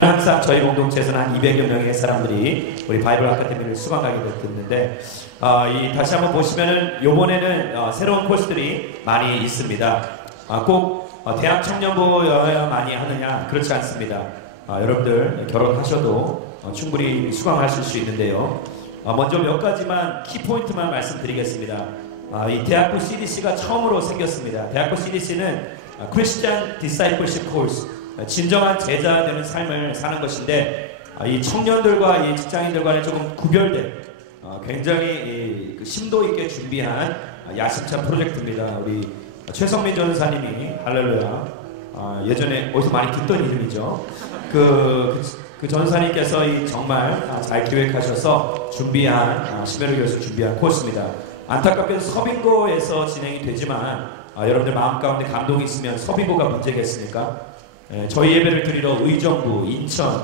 항상 저희 공동체에서는 한 200여 명의 사람들이 우리 바이블 아카데미를 수강하게 됐는데 다시 한번 보시면은 요번에는 새로운 코र्스들이 많이 있습니다. 꼭 대학 청년부여야 많이 하느냐 그렇지 않습니다. 여러분들 결혼하셔도 충분히 수강하실 수 있는데요. 먼저 몇 가지만 키포인트만 말씀드리겠습니다. 이 대학부 CDC가 처음으로 생겼습니다. 대학부 CDC는 Christian Discipleship Course, 진정한 제자 되는 삶을 사는 것인데 이 청년들과 이 직장인들과는 조금 구별된 굉장히 심도 있게 준비한 야심찬 프로젝트입니다. 우리 최성민 전사님이 할렐루야 예전에 어디서 많이 듣던 이름이죠. 그 전사님께서 정말 잘 기획하셔서 준비한 시베르 교수 준비한 코스입니다. 안타깝게도 서빙고에서 진행이 되지만 여러분들 마음 가운데 감동이 있으면 서빙고가 문제겠습니까? 저희 예배를 드리러 의정부, 인천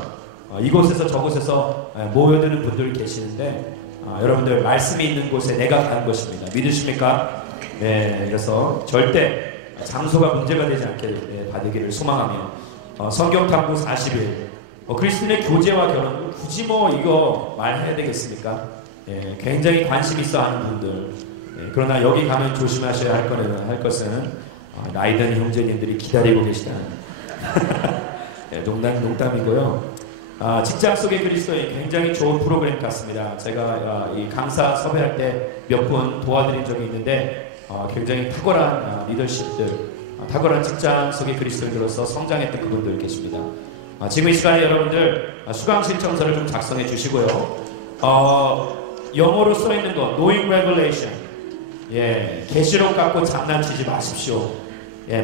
이곳에서 저곳에서 모여드는 분들 계시는데 여러분들 말씀이 있는 곳에 내가 가는 것입니다. 믿으십니까? 네, 그래서 절대 장소가 문제가 되지 않게 받으기를 소망하며 성경 탐구 40일 그리스도인의 교제와 결혼 굳이 이거 말해야 되겠습니까? 굉장히 관심 있어 하는 분들 그러나 여기 가면 조심하셔야 할 것은 나이든 형제님들이 기다리고 계시다는 농담이고요. 직장 속의 그리스도인 굉장히 좋은 프로그램 같습니다. 제가 이 강사 섭외할 때 몇 분 도와드린 적이 있는데 굉장히 탁월한 리더십들, 탁월한 직장 속의 그리스도인으로서 성장했던 그분들 계십니다. 지금 이 시간에 여러분들 수강 신청서를 좀 작성해 주시고요. 영어로 써 있는 거 Knowing Revelation, 계시록 갖고 장난치지 마십시오.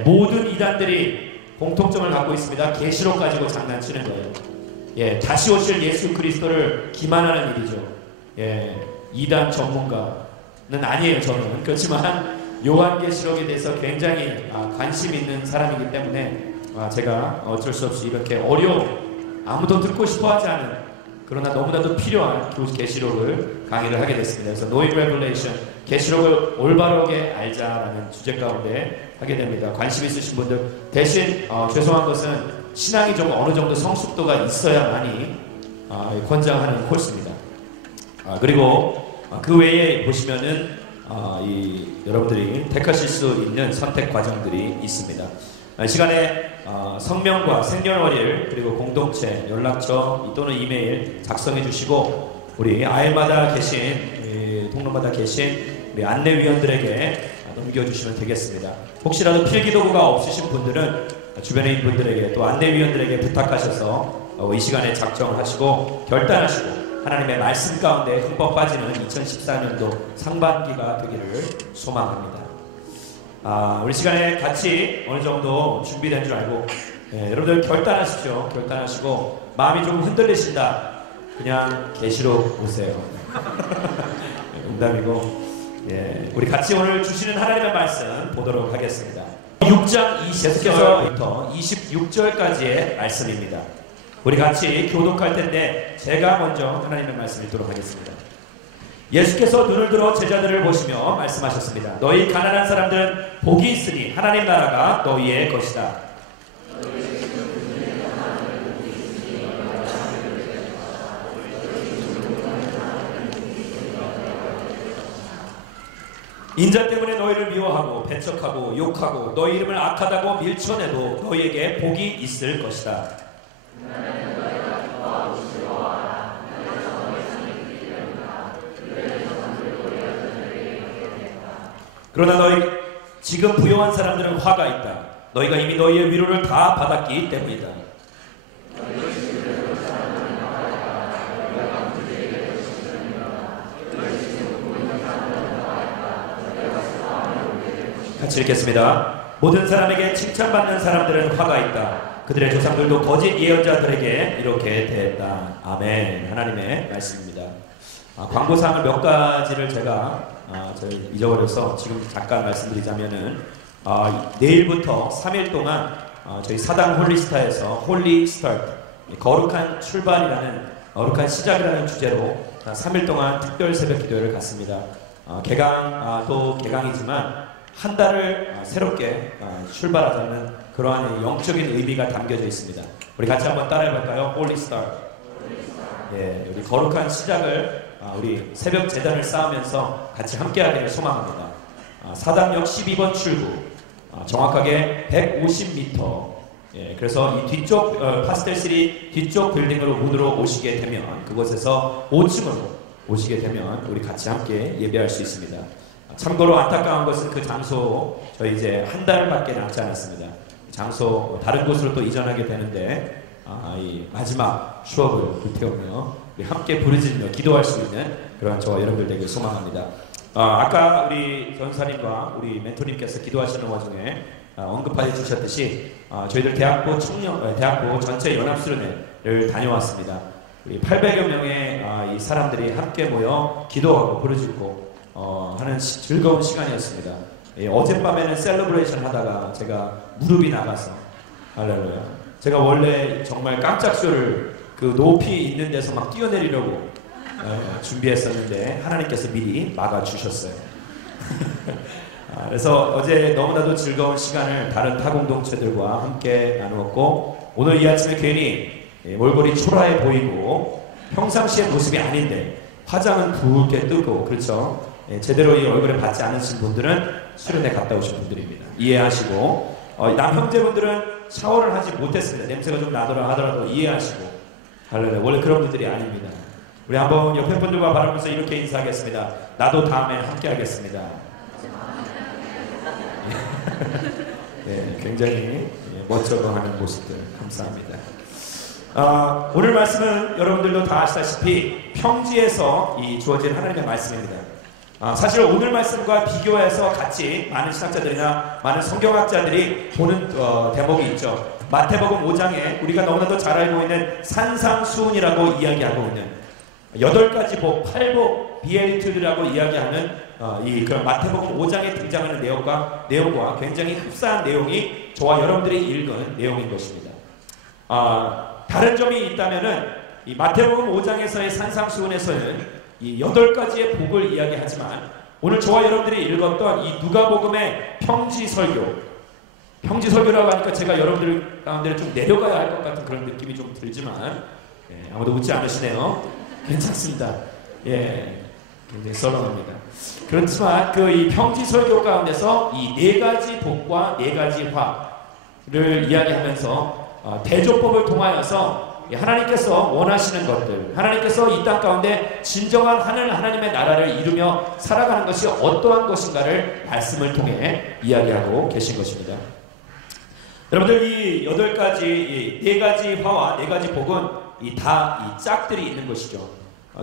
모든 이단들이 공통점을 갖고 있습니다. 계시록 가지고 장난치는 거예요. 다시 오실 예수 그리스도를 기만하는 일이죠. 이단 전문가는 아니에요, 저는. 그렇지만 요한계시록에 대해서 굉장히 관심 있는 사람이기 때문에 제가 어쩔 수 없이 이렇게 어려운, 아무도 듣고 싶어 하지 않은, 그러나 너무나도 필요한 계시록을 강의를 하게 됐습니다. 그래서 Knowing Revelation, 계시록을 올바르게 알자라는 주제 가운데 하게 됩니다. 관심 있으신 분들 대신 죄송한 것은 신앙이 좀 어느 정도 성숙도가 있어야만이 권장하는 코스입니다. 그리고 그 외에 보시면은 여러분들이 택하실 수 있는 선택 과정들이 있습니다. 시간에 성명과 생년월일 그리고 공동체 연락처 또는 이메일 작성해 주시고 우리 아이마다 계신 통로마다 계신 우리 안내위원들에게 넘겨주시면 되겠습니다. 혹시라도 필기도구가 없으신 분들은 주변에 있는 분들에게 또 안내위원들에게 부탁하셔서 이 시간에 작정하시고 결단하시고 하나님의 말씀 가운데 흠뻑 빠지는 2014년도 상반기가 되기를 소망합니다. 우리 시간에 같이 어느 정도 준비된 줄 알고 여러분들 결단하십시오. 결단하시고 마음이 좀 흔들리신다. 그냥 계시록 오세요. 농담이고 우리 같이 오늘 주시는 하나님의 말씀 보도록 하겠습니다. 6장 20절부터 26절까지의 말씀입니다. 우리 같이 교독할 텐데 제가 먼저 하나님의 말씀 읽도록 하겠습니다. 예수께서 눈을 들어 제자들을 보시며 말씀하셨습니다. 너희 가난한 사람들은 복이 있으니 하나님 나라가 너희의 것이다. 인자 때문에 너희를 미워하고 배척하고 욕하고 너희 이름을 악하다고 밀쳐내도 너희에게 복이 있을 것이다. 그러나 너희 지금 부요한 사람들은 화가 있다. 너희가 이미 너희의 위로를 다 받았기 때문이다. 같이 읽겠습니다. 모든 사람에게 칭찬받는 사람들은 화가 있다. 그들의 조상들도 거짓 예언자들에게 이렇게 대했다. 아멘. 하나님의 말씀입니다. 광고사항을 몇 가지를 제가 잊어버려서 지금 잠깐 말씀드리자면은 내일부터 3일 동안 저희 사당 홀리스타에서 홀리 스타트, 거룩한 출발이라는 거룩한 시작이라는 주제로 3일 동안 특별 새벽 기도회를 갖습니다. 개강도 개강이지만 한 달을 새롭게 출발하자는 그러한 영적인 의미가 담겨져 있습니다. 우리 같이 한번 따라해볼까요? Holy Start. 예, 우리 거룩한 시작을 우리 새벽 제단을 쌓으면서 같이 함께하기를 소망합니다. 사당역 12번 출구, 정확하게 150m. 예, 그래서 이 뒤쪽 파스텔시리 뒤쪽 빌딩으로 문으로 오시게 되면 그곳에서 5층으로 오시게 되면 우리 같이 함께 예배할 수 있습니다. 참고로 안타까운 것은 그 장소 저희 이제 한 달밖에 남지 않았습니다. 장소 다른 곳으로 또 이전하게 되는데 이 마지막 추억을 불태우며 우리 함께 부르짖으며 기도할 수 있는 그런 저와 여러분들 되길 소망합니다. 아까 우리 전사님과 우리 멘토님께서 기도하시는 와중에 언급해 주셨듯이 저희들 대학부 전체 연합수련회를 다녀왔습니다. 우리 800여 명의 이 사람들이 함께 모여 기도하고 부르짖고 하는 즐거운 시간이었습니다. 어젯밤에는 셀러브레이션 하다가 제가 무릎이 나가서 할렐루야. 제가 원래 정말 깜짝쇼를 그 높이 있는 데서 막 뛰어내리려고 준비했었는데 하나님께서 미리 막아주셨어요. 그래서 어제 너무나도 즐거운 시간을 다른 타공동체들과 함께 나누었고 오늘 이 아침에 괜히 몰골이 초라해 보이고 평상시의 모습이 아닌데 화장은 붉게 뜨고 그렇죠. 제대로 이 얼굴에 받지 않으신 분들은 수련회 갔다 오신 분들입니다. 이해하시고 남 형제분들은 샤워를 하지 못했습니다. 냄새가 좀 나더라 하더라도 이해하시고 할렐루야. 원래 그런 분들이 아닙니다. 우리 한번 옆에 분들과 바라보면서 이렇게 인사하겠습니다. 나도 다음에 함께 하겠습니다. 네, 굉장히 멋져보하는 모습들 감사합니다. 오늘 말씀은 여러분들도 다 아시다시피 평지에서 주어진 하나님의 말씀입니다. 사실 오늘 말씀과 비교해서 같이 많은 신학자들이나 많은 성경학자들이 보는 대목이 있죠. 마태복음 5장에 우리가 너무나도 잘 알고 있는 산상수훈이라고 이야기하고 있는 8가지 복, 8복, 비에리투드라고 이야기하는 그런 마태복음 5장에 등장하는 내용과 굉장히 흡사한 내용이 저와 여러분들이 읽은 내용인 것입니다. 다른 점이 있다면은 이 마태복음 5장에서의 산상수훈에서는 이 8가지의 복을 이야기하지만 오늘 저와 여러분들이 읽었던 이 누가복음의 평지설교라고 하니까 제가 여러분들 가운데 좀 내려가야 할 것 같은 그런 느낌이 좀 들지만 아무도 웃지 않으시네요. 괜찮습니다. 굉장히 썰렁합니다. 그렇지만 이 평지설교 가운데서 이 4가지 복과 4가지 화를 이야기하면서 대조법을 통하여서 하나님께서 원하시는 것들, 하나님께서 이 땅 가운데 진정한 하나님의 나라를 이루며 살아가는 것이 어떠한 것인가를 말씀을 통해 이야기하고 계신 것입니다. 여러분들 이 8가지, 4가지 화와 4가지 복은 다 짝들이 있는 것이죠.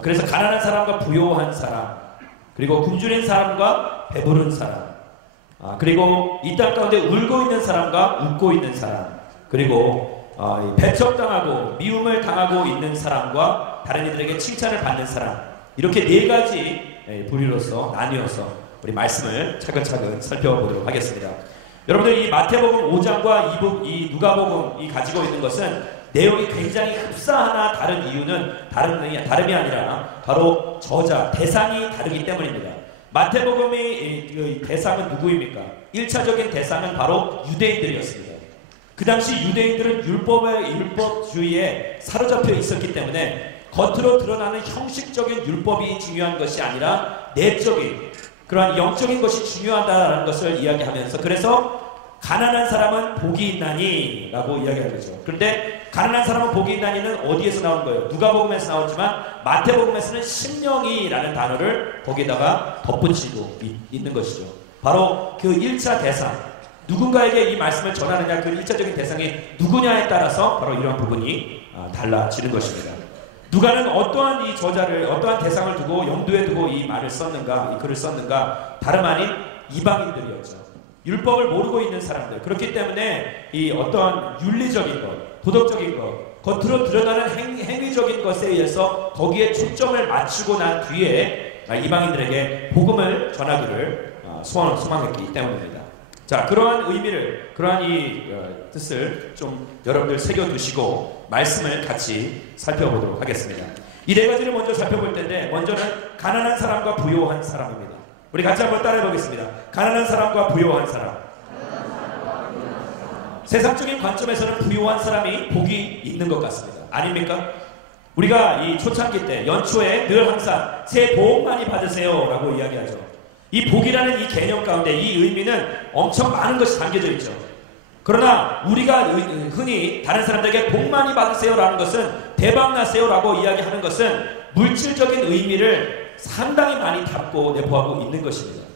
그래서 가난한 사람과 부요한 사람, 그리고 굶주린 사람과 배부른 사람, 그리고 이 땅 가운데 울고 있는 사람과 웃고 있는 사람, 그리고 배척당하고 미움을 당하고 있는 사람과 다른 이들에게 칭찬을 받는 사람, 이렇게 4가지 부류로서 나뉘어서 우리 말씀을 차근차근 살펴보도록 하겠습니다. 여러분들 이 마태복음 5장과 이 누가복음이 가지고 있는 것은 내용이 굉장히 흡사하나 다른 이유는 다름이 아니라 바로 저자, 대상이 다르기 때문입니다. 마태복음의 대상은 누구입니까? 1차적인 대상은 바로 유대인들이었습니다. 그 당시 유대인들은 율법주의에 사로잡혀 있었기 때문에 겉으로 드러나는 형식적인 율법이 중요한 것이 아니라 내적인 그러한 영적인 것이 중요하다는 것을 이야기하면서 그래서 가난한 사람은 복이 있나니 라고 이야기하는 거죠. 그런데 가난한 사람은 복이 있나니는 어디에서 나온 거예요? 누가복음에서 나오지만 마태복음에서는 심령이라는 단어를 거기다가 덧붙이고 있는 것이죠. 바로 그 1차 대상, 누군가에게 이 말씀을 전하느냐, 그 1차적인 대상이 누구냐에 따라서 바로 이런 부분이 달라지는 것입니다. 누가는 어떠한 이 저자를, 어떠한 대상을 두고 염두에 두고 이 말을 썼는가, 이 글을 썼는가, 다름 아닌 이방인들이었죠. 율법을 모르고 있는 사람들. 그렇기 때문에 이 어떠한 윤리적인 것, 도덕적인 것, 겉으로 드러나는 행위적인 것에 의해서 거기에 초점을 맞추고 난 뒤에 이방인들에게 복음을 전하기를 소망했기 때문입니다. 자, 그러한 의미를, 그러한 이 뜻을 좀 여러분들 새겨두시고 말씀을 같이 살펴보도록 하겠습니다. 이 4가지를 먼저 살펴볼 텐데, 먼저는 가난한 사람과 부요한 사람입니다. 우리 같이 한번 따라해 보겠습니다. 가난한 사람과 부유한 사람. 세상적인 관점에서는 부유한 사람이 복이 있는 것 같습니다. 아닙니까? 우리가 이 초창기 때 연초에 늘 항상 새해 복 많이 받으세요 라고 이야기하죠. 이 복이라는 이 개념 가운데 이 의미는 엄청 많은 것이 담겨져 있죠. 그러나 우리가 흔히 다른 사람들에게 복 많이 받으세요 라는 것은 대박 나세요 라고 이야기하는 것은 물질적인 의미를 상당히 많이 담고 내포하고 있는 것입니다.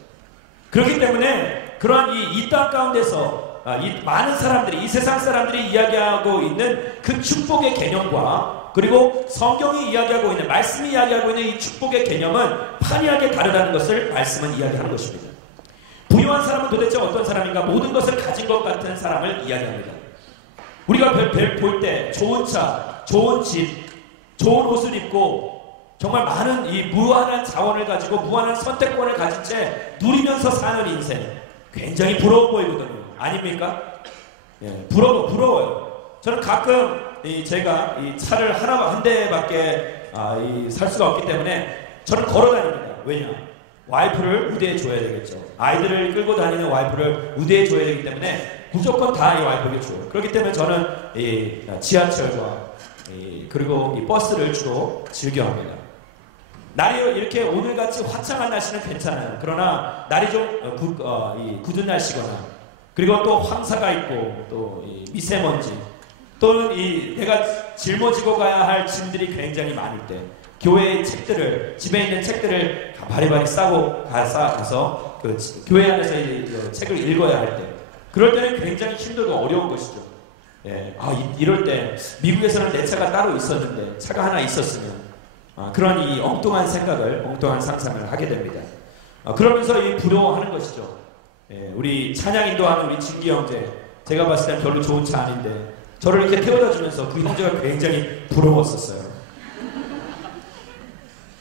그렇기 때문에 그러한 이 땅 가운데서 이 많은 사람들이, 이 세상 사람들이 이야기하고 있는 그 축복의 개념과 그리고 성경이 이야기하고 있는, 말씀이 이야기하고 있는 이 축복의 개념은 판이하게 다르다는 것을 말씀은 이야기하는 것입니다. 부유한 사람은 도대체 어떤 사람인가? 모든 것을 가진 것 같은 사람을 이야기합니다. 우리가 볼 때 좋은 차, 좋은 집, 좋은 옷을 입고 정말 많은 이 무한한 자원을 가지고 무한한 선택권을 가진 채 누리면서 사는 인생, 굉장히 부러워 보이거든요. 아닙니까? 예, 부러워요. 저는 가끔 제가 이 차를 한 대밖에 살 수가 없기 때문에 저는 걸어 다닙니다. 왜냐? 와이프를 우대해 줘야 되겠죠. 아이들을 끌고 다니는 와이프를 우대해 줘야 되기 때문에 무조건 다 이 와이프에게 줘요. 그렇기 때문에 저는 이 지하철과 그리고 이 버스를 주로 즐겨합니다. 날이 이렇게 오늘같이 화창한 날씨는 괜찮아요. 그러나 날이 좀 굳은 날씨거나 그리고 또 황사가 있고 또 미세먼지 또는 내가 짊어지고 가야 할 짐들이 굉장히 많을 때 교회의 책들을, 집에 있는 책들을 바리바리 싸고 가서 그 교회 안에서 그 책을 읽어야 할 때, 그럴 때는 굉장히 힘들고 어려운 것이죠. 예, 이럴 때 미국에서는 내 차가 따로 있었는데 차가 하나 있었으면 그런 이 엉뚱한 생각을, 엉뚱한 상상을 하게 됩니다. 그러면서 부러워하는 것이죠. 예, 우리 찬양 인도하는 우리 진기 형제, 제가 봤을 땐 별로 좋은 차 아닌데 저를 이렇게 태워다 주면서 그 형제가 굉장히 부러웠었어요.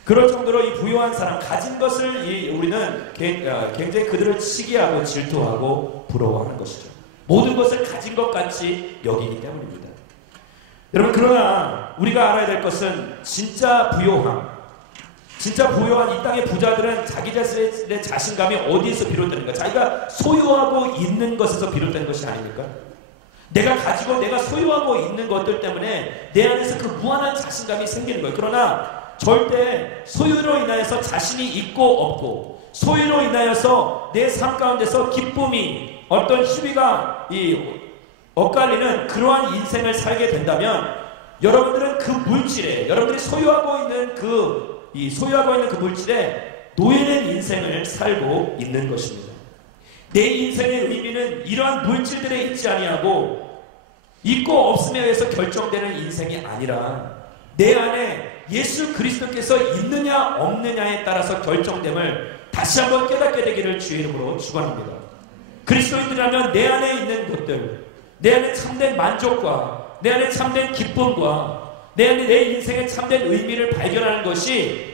그럴 정도로 이 부유한 사람, 가진 것을 우리는 굉장히 그들을 시기하고 질투하고 부러워하는 것이죠. 모든 것을 가진 것 같이 여기기 때문입니다. 여러분, 그러나 우리가 알아야 될 것은 진짜 부유한 이 땅의 부자들은 자기 자신의 자신감이 어디에서 비롯되는가? 자기가 소유하고 있는 것에서 비롯되는 것이 아닙니까? 내가 가지고 내가 소유하고 있는 것들 때문에 내 안에서 그 무한한 자신감이 생기는 거예요. 그러나 절대 소유로 인하여서 자신이 있고 없고, 소유로 인하여서 내 삶 가운데서 기쁨이, 어떤 희비가 엇갈리는 그러한 인생을 살게 된다면 여러분들은 그 물질에, 여러분들이 소유하고 있는 그 물질에 노예된 인생을 살고 있는 것입니다. 내 인생의 의미는 이러한 물질들에 있지 아니하고 있고 없음에 의해서 결정되는 인생이 아니라 내 안에 예수 그리스도께서 있느냐 없느냐에 따라서 결정됨을 다시 한번 깨닫게 되기를 주의 이름으로 축원합니다. 그리스도인이라면 내 안에 있는 것들, 내 안에 참된 만족과 내 안에 참된 기쁨과 내 안에 내 인생의 참된 의미를 발견하는 것이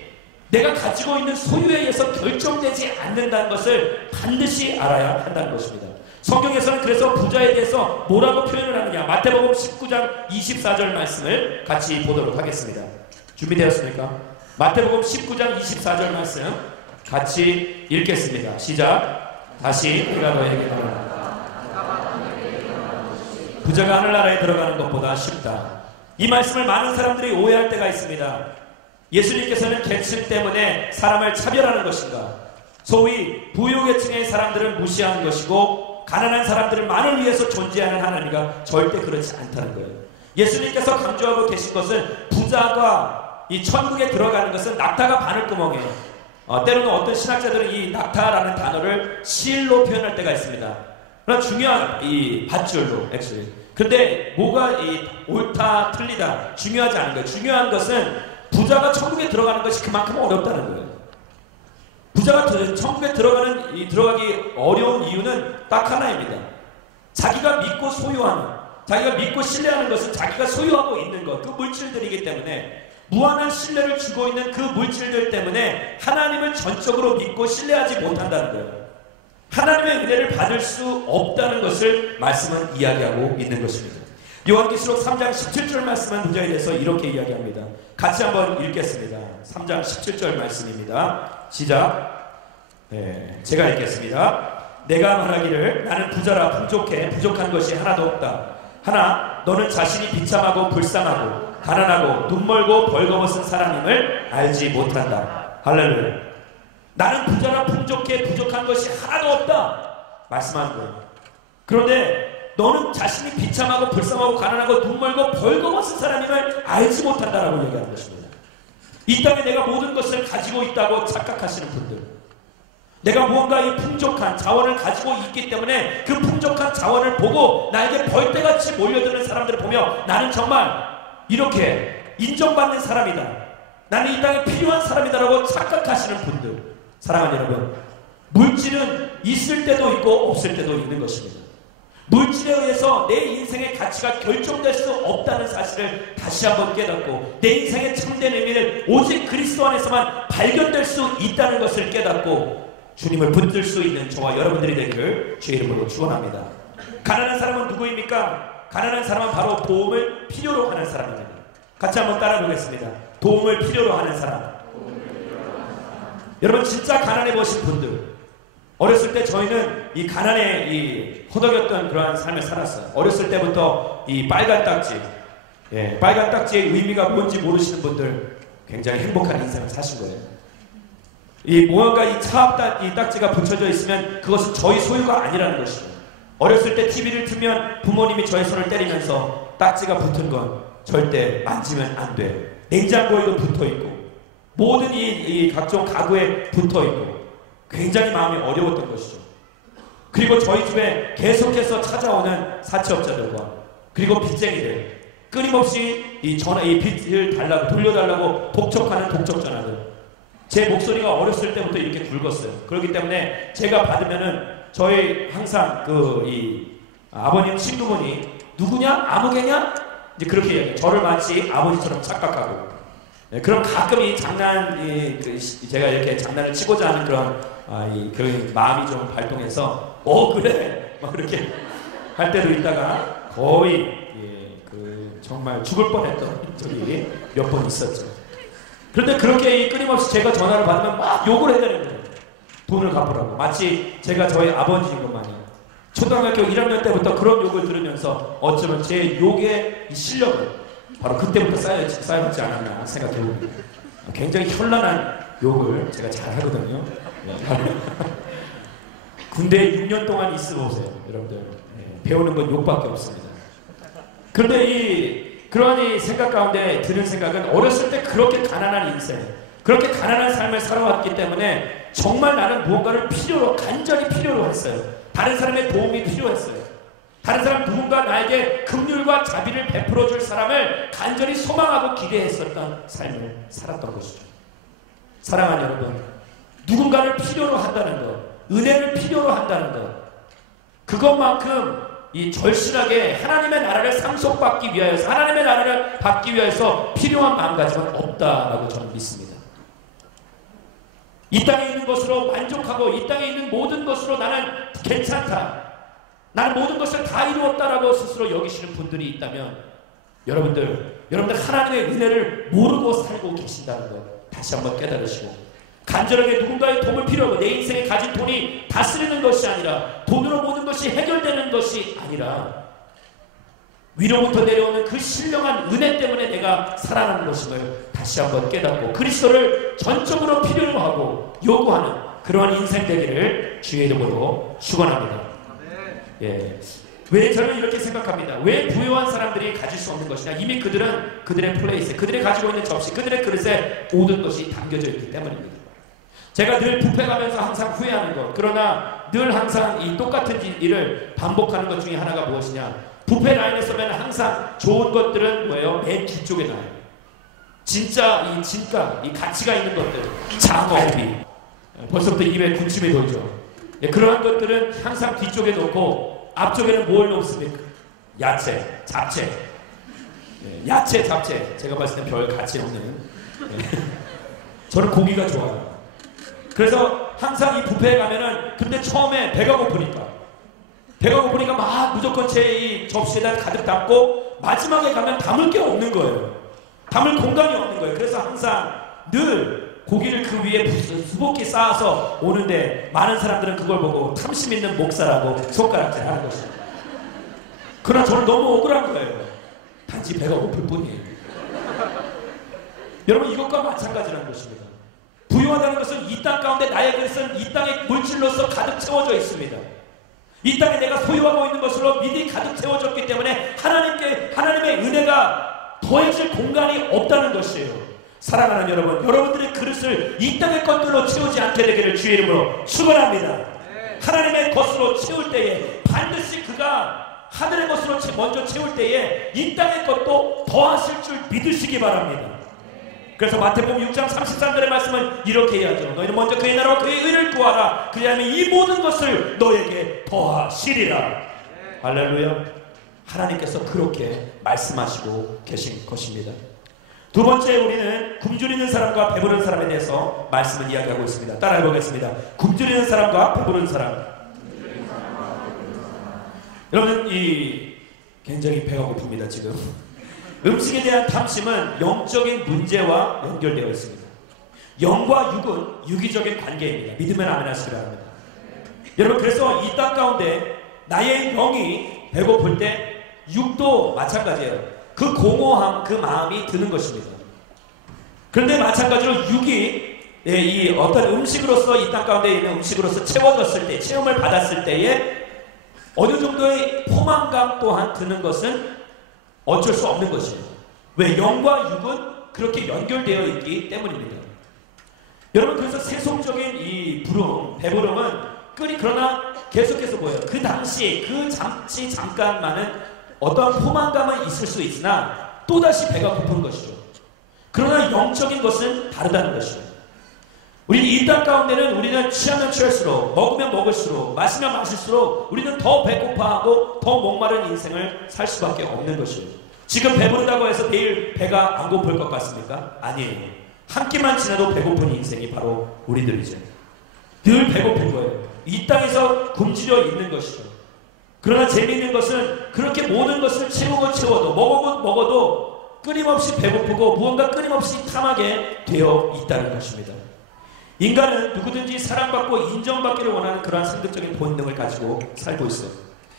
내가 가지고 있는 소유에 의해서 결정되지 않는다는 것을 반드시 알아야 한다는 것입니다. 성경에서는 그래서 부자에 대해서 뭐라고 표현을 하느냐, 마태복음 19장 24절 말씀을 같이 보도록 하겠습니다. 준비되었습니까? 마태복음 19장 24절 말씀 같이 읽겠습니다. 시작. 다시 내가 너에게 말하노라, 부자가 하늘나라에 들어가는 것보다 쉽다. 이 말씀을 많은 사람들이 오해할 때가 있습니다. 예수님께서는 계층 때문에 사람을 차별하는 것인가? 소위 부유계층의 사람들은 무시하는 것이고 가난한 사람들만을 위해서 존재하는 하나님과 절대 그렇지 않다는 거예요. 예수님께서 강조하고 계신 것은 부자가 이 천국에 들어가는 것은 낙타가 바늘구멍이에요. 때로는 어떤 신학자들은 이 낙타라는 단어를 실로 표현할 때가 있습니다. 그러나 중요한 이 밧줄로 actually. 근데 뭐가 이 옳다 틀리다 중요하지 않은 거예요. 중요한 것은 부자가 천국에 들어가는 것이 그만큼 어렵다는 거예요. 부자가 천국에 들어가기 어려운 이유는 딱 하나입니다. 자기가 믿고 소유하는, 자기가 믿고 신뢰하는 것은 자기가 소유하고 있는 것, 그 물질들이기 때문에 무한한 신뢰를 주고 있는 그 물질들 때문에 하나님을 전적으로 믿고 신뢰하지 못한다는 거예요. 하나님의 은혜를 받을 수 없다는 것을 말씀은 이야기하고 있는 것입니다. 요한계시록 3장 17절 말씀은 부자에 대해서 이렇게 이야기합니다. 같이 한번 읽겠습니다. 3장 17절 말씀입니다. 시작. 제가 읽겠습니다. 내가 말하기를 나는 부자라 풍족해 부족한 것이 하나도 없다. 하나 너는 자신이 비참하고 불쌍하고 가난하고 눈 멀고 벌거벗은 사람임을 알지 못한다. 할렐루야. 나는 부자라 풍족해 부족한 것이 하나도 없다 말씀하는 거예요. 그런데 너는 자신이 비참하고 불쌍하고 가난하고 눈 멀고 벌거벗은 사람임을 알지 못한다라고 얘기하는 것입니다. 이 땅에 내가 모든 것을 가지고 있다고 착각하시는 분들, 내가 무언가 이 풍족한 자원을 가지고 있기 때문에 그 풍족한 자원을 보고 나에게 벌떼같이 몰려드는 사람들을 보며 나는 정말 이렇게 인정받는 사람이다, 나는 이 땅에 필요한 사람이다라고 착각하시는 분들, 사랑하는 여러분, 물질은 있을 때도 있고 없을 때도 있는 것입니다. 물질에 의해서 내 인생의 가치가 결정될 수 없다는 사실을 다시 한번 깨닫고 내 인생의 참된 의미는 오직 그리스도 안에서만 발견될 수 있다는 것을 깨닫고 주님을 붙들 수 있는 저와 여러분들이 되기를 주의 이름으로 축원합니다. 가난한 사람은 누구입니까? 가난한 사람은 바로 도움을 필요로 하는 사람입니다. 같이 한번 따라 보겠습니다. 도움을 필요로 하는 사람. 여러분 진짜 가난해 보신 분들, 어렸을 때 저희는 이 가난에 이 허덕였던 그러한 삶을 살았어요. 어렸을 때부터 이 빨간 딱지, 빨간 딱지의 의미가 뭔지 모르시는 분들 굉장히 행복한 인생을 사신 거예요. 이 무언가 이 이 딱지가 붙여져 있으면 그것은 저희 소유가 아니라는 것이죠. 어렸을 때 TV를 틀면 부모님이 저의 손을 때리면서 딱지가 붙은 건 절대 만지면 안 돼. 냉장고에도 붙어 있고 모든 이 각종 가구에 붙어 있고 굉장히 마음이 어려웠던 것이죠. 그리고 저희 집에 계속해서 찾아오는 사채업자들과 그리고 빚쟁이들, 끊임없이 이 빚을 달라고 돌려달라고 독촉하는 독촉 전화들. 제 목소리가 어렸을 때부터 이렇게 굵었어요. 그렇기 때문에 제가 받으면은 저희 항상 아버님 친구분이 누구냐? 아무개냐? 이제 그렇게 얘기해요. 저를 마치 아버지처럼 착각하고. 그럼 가끔 제가 이렇게 장난을 치고자 하는 그런 마음이 좀 발동해서 그래 막 그렇게 할 때도 있다가 거의 정말 죽을 뻔했던 적이 몇 번 있었죠. 그런데 그렇게 끊임없이 제가 전화를 받으면 막 욕을 해대는 거예요. 돈을 갚으라고. 마치 제가 저희 아버지인 것 마냥. 초등학교 1학년 때부터 그런 욕을 들으면서 어쩌면 제 욕의 실력은 바로 그때부터 쌓여있지 않았나 생각해봅니다. 굉장히 현란한 욕을 제가 잘 하거든요. 군대에 6년 동안 있어보세요, 여러분들. 배우는 건 욕밖에 없습니다. 그런데 그러한 생각 가운데 드는 생각은 어렸을 때 그렇게 가난한 인생, 그렇게 가난한 삶을 살아왔기 때문에 정말 나는 무언가를 간절히 필요로 했어요. 다른 사람의 도움이 필요했어요. 다른 사람 누군가 나에게 긍휼과 자비를 베풀어줄 사람을 간절히 소망하고 기대했었던 삶을 살았던 것이죠. 사랑하는 여러분, 누군가를 필요로 한다는 것, 은혜를 필요로 한다는 것, 그것만큼 이 절실하게 하나님의 나라를 상속받기 위하여서, 하나님의 나라를 받기 위해서 필요한 마음가짐은 없다라고 저는 믿습니다. 이 땅에 있는 것으로 만족하고 이 땅에 있는 모든 것으로 나는 괜찮다, 나는 모든 것을 다 이루었다라고 스스로 여기시는 분들이 있다면 여러분들 하나님의 은혜를 모르고 살고 계신다는 것 다시 한번 깨달으시고, 간절하게 누군가의 도움을 필요하고 내 인생에 가진 돈이 다스리는 것이 아니라, 돈으로 모든 것이 해결되는 것이 아니라 위로부터 내려오는 그 신령한 은혜 때문에 내가 살아나는 것임을 다시 한번 깨닫고 그리스도를 전적으로 필요로 하고 요구하는 그러한 인생 되기를 주의 이름으로 축원합니다. 왜 저는 이렇게 생각합니다. 왜 부유한 사람들이 가질 수 없는 것이냐? 이미 그들은 그들의 플레이스, 그들이 가지고 있는 접시, 그들의 그릇에 모든 것이 담겨져 있기 때문입니다. 제가 늘 뷔페 가면서 항상 후회하는 것, 그러나 늘 항상 이 똑같은 일을 반복하는 것 중에 하나가 무엇이냐? 뷔페 라인에 서면 항상 좋은 것들은 뭐예요? 맨 뒤쪽에 나와요. 진짜 이 진가, 이 가치가 있는 것들, 장어비, 벌써부터 입에 군침이 돌죠. 그러한 것들은 항상 뒤쪽에 놓고 앞쪽에는 뭘 놓습니까? 야채, 잡채. 야채, 잡채. 제가 봤을 때 별 가치 없는. 저는 고기가 좋아요. 그래서 항상 이 뷔페에 가면은, 근데 처음에 배가 고프니까 막 무조건 제 이 접시에다 가득 담고 마지막에 가면 담을 게 없는 거예요. 담을 공간이 없는 거예요. 그래서 항상 늘 고기를 그 위에 수북히 쌓아서 오는데 많은 사람들은 그걸 보고 탐심 있는 목사라고 손가락질 하는 것이에요. 그러나 저는 너무 억울한 거예요. 단지 배가 고플 뿐이에요. 여러분, 이것과 마찬가지라는 것입니다. 부유하다는 것은 이 땅 가운데 나의 그릇은 이 땅의 물질로서 가득 채워져 있습니다. 이 땅에 내가 소유하고 있는 것으로 믿이 가득 채워졌기 때문에 하나님의 은혜가 더해질 공간이 없다는 것이에요. 사랑하는 여러분, 여러분들의 그릇을 이 땅의 것들로 채우지 않게 되기를 주의 이름으로 축원합니다. 하나님의 것으로 채울 때에 반드시 그가 하늘의 것으로 먼저 채울 때에 이 땅의 것도 더하실 줄 믿으시기 바랍니다. 그래서 마태복음 6장 33절의 말씀은 이렇게 해야죠. 너희는 먼저 그의 나라와 그의 의를 구하라. 그리하면 이 모든 것을 너에게 더하시리라. 할렐루야. 하나님께서 그렇게 말씀하시고 계신 것입니다. 두 번째, 우리는 굶주리는 사람과 배부른 사람에 대해서 말씀을 이야기하고 있습니다. 따라해 보겠습니다. 굶주리는 사람과 배부른 사람. 여러분, 굉장히 배가 고픕니다. 지금 음식에 대한 탐심은 영적인 문제와 연결되어 있습니다. 영과 육은 유기적인 관계입니다. 믿으면 아멘 하시기 바랍니다. 여러분, 그래서 이 땅 가운데 나의 영이 배고플 때 육도 마찬가지예요. 그 공허함, 그 마음이 드는 것입니다. 그런데 마찬가지로 육이 이 어떤 음식으로서 이 땅 가운데 있는 음식으로서 채워졌을 때, 체험을 받았을 때에 어느 정도의 포만감 또한 드는 것은 어쩔 수 없는 것이에요. 왜? 영과 육은 그렇게 연결되어 있기 때문입니다. 여러분, 그래서 세속적인 이 배부름은 그러나 계속해서 뭐예요? 그 당시, 그 잠깐만은 어떠한 포만감은 있을 수 있으나 또다시 배가 고픈 것이죠. 그러나 영적인 것은 다르다는 것이죠. 우리 이 땅 가운데는 우리는 취하면 취할수록, 먹으면 먹을수록, 마시면 마실수록 우리는 더 배고파하고 더 목마른 인생을 살 수밖에 없는 것이에요. 지금 배부르다고 해서 내일 배가 안 고플 것 같습니까? 아니에요. 한 끼만 지나도 배고픈 인생이 바로 우리들이죠. 늘 배고픈 거예요. 이 땅에서 굶주려 있는 것이죠. 그러나 재미있는 것은 그렇게 모든 것을 채워도 먹어도 끊임없이 배고프고 무언가 끊임없이 탐하게 되어 있다는 것입니다. 인간은 누구든지 사랑받고 인정받기를 원하는 그러한 상극적인 본능을 가지고 살고 있어요.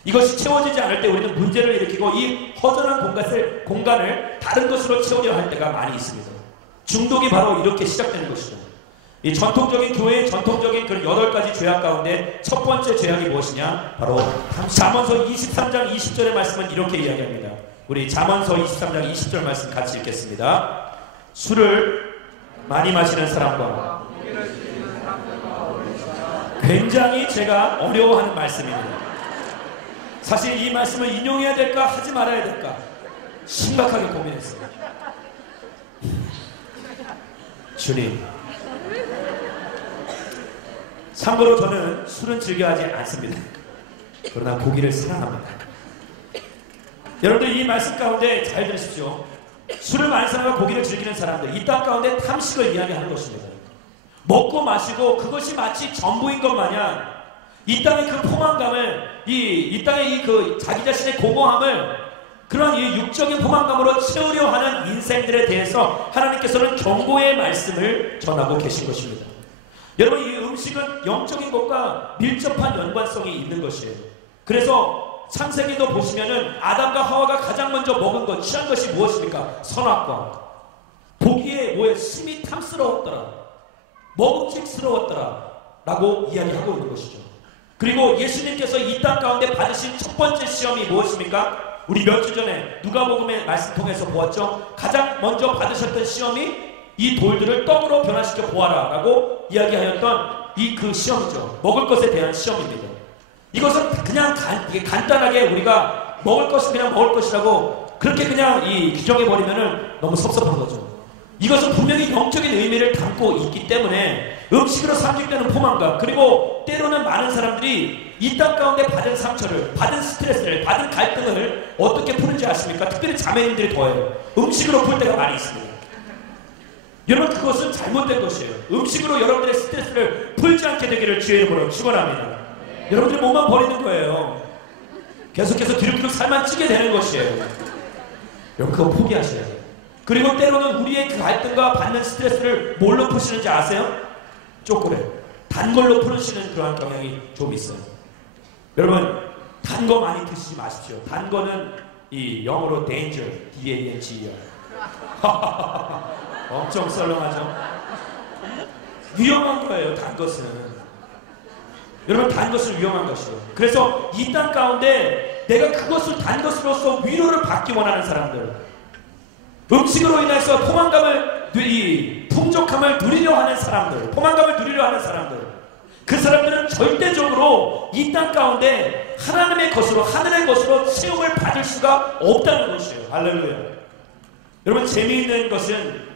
이것이 채워지지 않을 때 우리는 문제를 일으키고 이 허전한 공간을 다른 것으로 채우려 할 때가 많이 있습니다. 중독이 바로 이렇게 시작되는 것이죠. 이 전통적인 교회의 전통적인 그런 8가지 죄악 가운데 첫 번째 죄악이 무엇이냐? 바로 잠언서 23장 20절의 말씀은 이렇게 이야기합니다. 우리 잠언서 23장 20절 말씀 같이 읽겠습니다. 술을 많이 마시는 사람과 굉장히 제가 어려워하는 말씀입니다. 사실 이 말씀을 인용해야 될까 하지 말아야 될까 심각하게 고민했어요. 주님, 참고로 저는 술은 즐겨하지 않습니다. 그러나 고기를 사랑합니다. 여러분들, 이 말씀 가운데 잘 들으십시오. 술을 많이 사랑하고 고기를 즐기는 사람들, 이 땅 가운데 탐식을 이야기하는 것입니다. 먹고 마시고 그것이 마치 전부인 것 마냥 이 땅의 그 포만감을, 이 땅의 자기 자신의 공허함을 그런 이 육적인 포만감으로 채우려 하는 인생들에 대해서 하나님께서는 경고의 말씀을 전하고 계신 것입니다. 여러분, 이 음식은 영적인 것과 밀접한 연관성이 있는 것이에요. 그래서 창세기도 보시면은 아담과 하와가 가장 먼저 먹은 것, 취한 것이 무엇입니까? 선악과. 보기에 심히 탐스러웠더라, 먹음직스러웠더라 라고 이야기하고 있는 것이죠. 그리고 예수님께서 이 땅 가운데 받으신 첫 번째 시험이 무엇입니까? 우리 몇 주 전에 누가복음의 말씀 통해서 보았죠. 가장 먼저 받으셨던 시험이 이 돌들을 떡으로 변화시켜 보아라 라고 이야기하였던 그 시험이죠. 먹을 것에 대한 시험입니다. 이것은 그냥 간단하게 우리가 먹을 것은 그냥 먹을 것이라고 그렇게 그냥 규정해버리면 너무 섭섭한 거죠. 이것은 분명히 영적인 의미를 담고 있기 때문에 음식으로 상징되는 포만감, 그리고 때로는 많은 사람들이 이 땅 가운데 받은 상처를, 받은 스트레스를, 받은 갈등을 어떻게 푸는지 아십니까? 특별히 자매님들이 더해요. 음식으로 풀 때가 많이 있습니다. 여러분, 그것은 잘못된 것이에요. 음식으로 여러분들의 스트레스를 풀지 않게 되기를 주의 이름으로 축원합니다. 여러분들이 몸만 버리는 거예요. 계속해서 뒤룩뒤룩 살만 찌게 되는 것이에요. 여러분, 그거 포기하셔야 돼요. 그리고 때로는 우리의 그 갈등과 받는 스트레스를 뭘로 푸시는지 아세요? 초콜릿. 단 걸로 푸시는 그러한 경향이 좀 있어요. 여러분, 단 거 많이 드시지 마십시오. 단 거는 이 영어로 danger, D-A-N-G-E-R. 엄청 썰렁하죠? 위험한 거예요, 단 것은. 여러분, 단 것은 위험한 것이죠. 그래서 이 땅 가운데 내가 그것을 단 것으로서 위로를 받기 원하는 사람들, 음식으로 인해서 풍족함을 누리려 하는 사람들, 포만감을 누리려 하는 사람들, 그 사람들은 절대적으로 이 땅 가운데 하나님의 것으로, 하늘의 것으로 채움을 받을 수가 없다는 것이에요. 할렐루야. 여러분, 재미있는 것은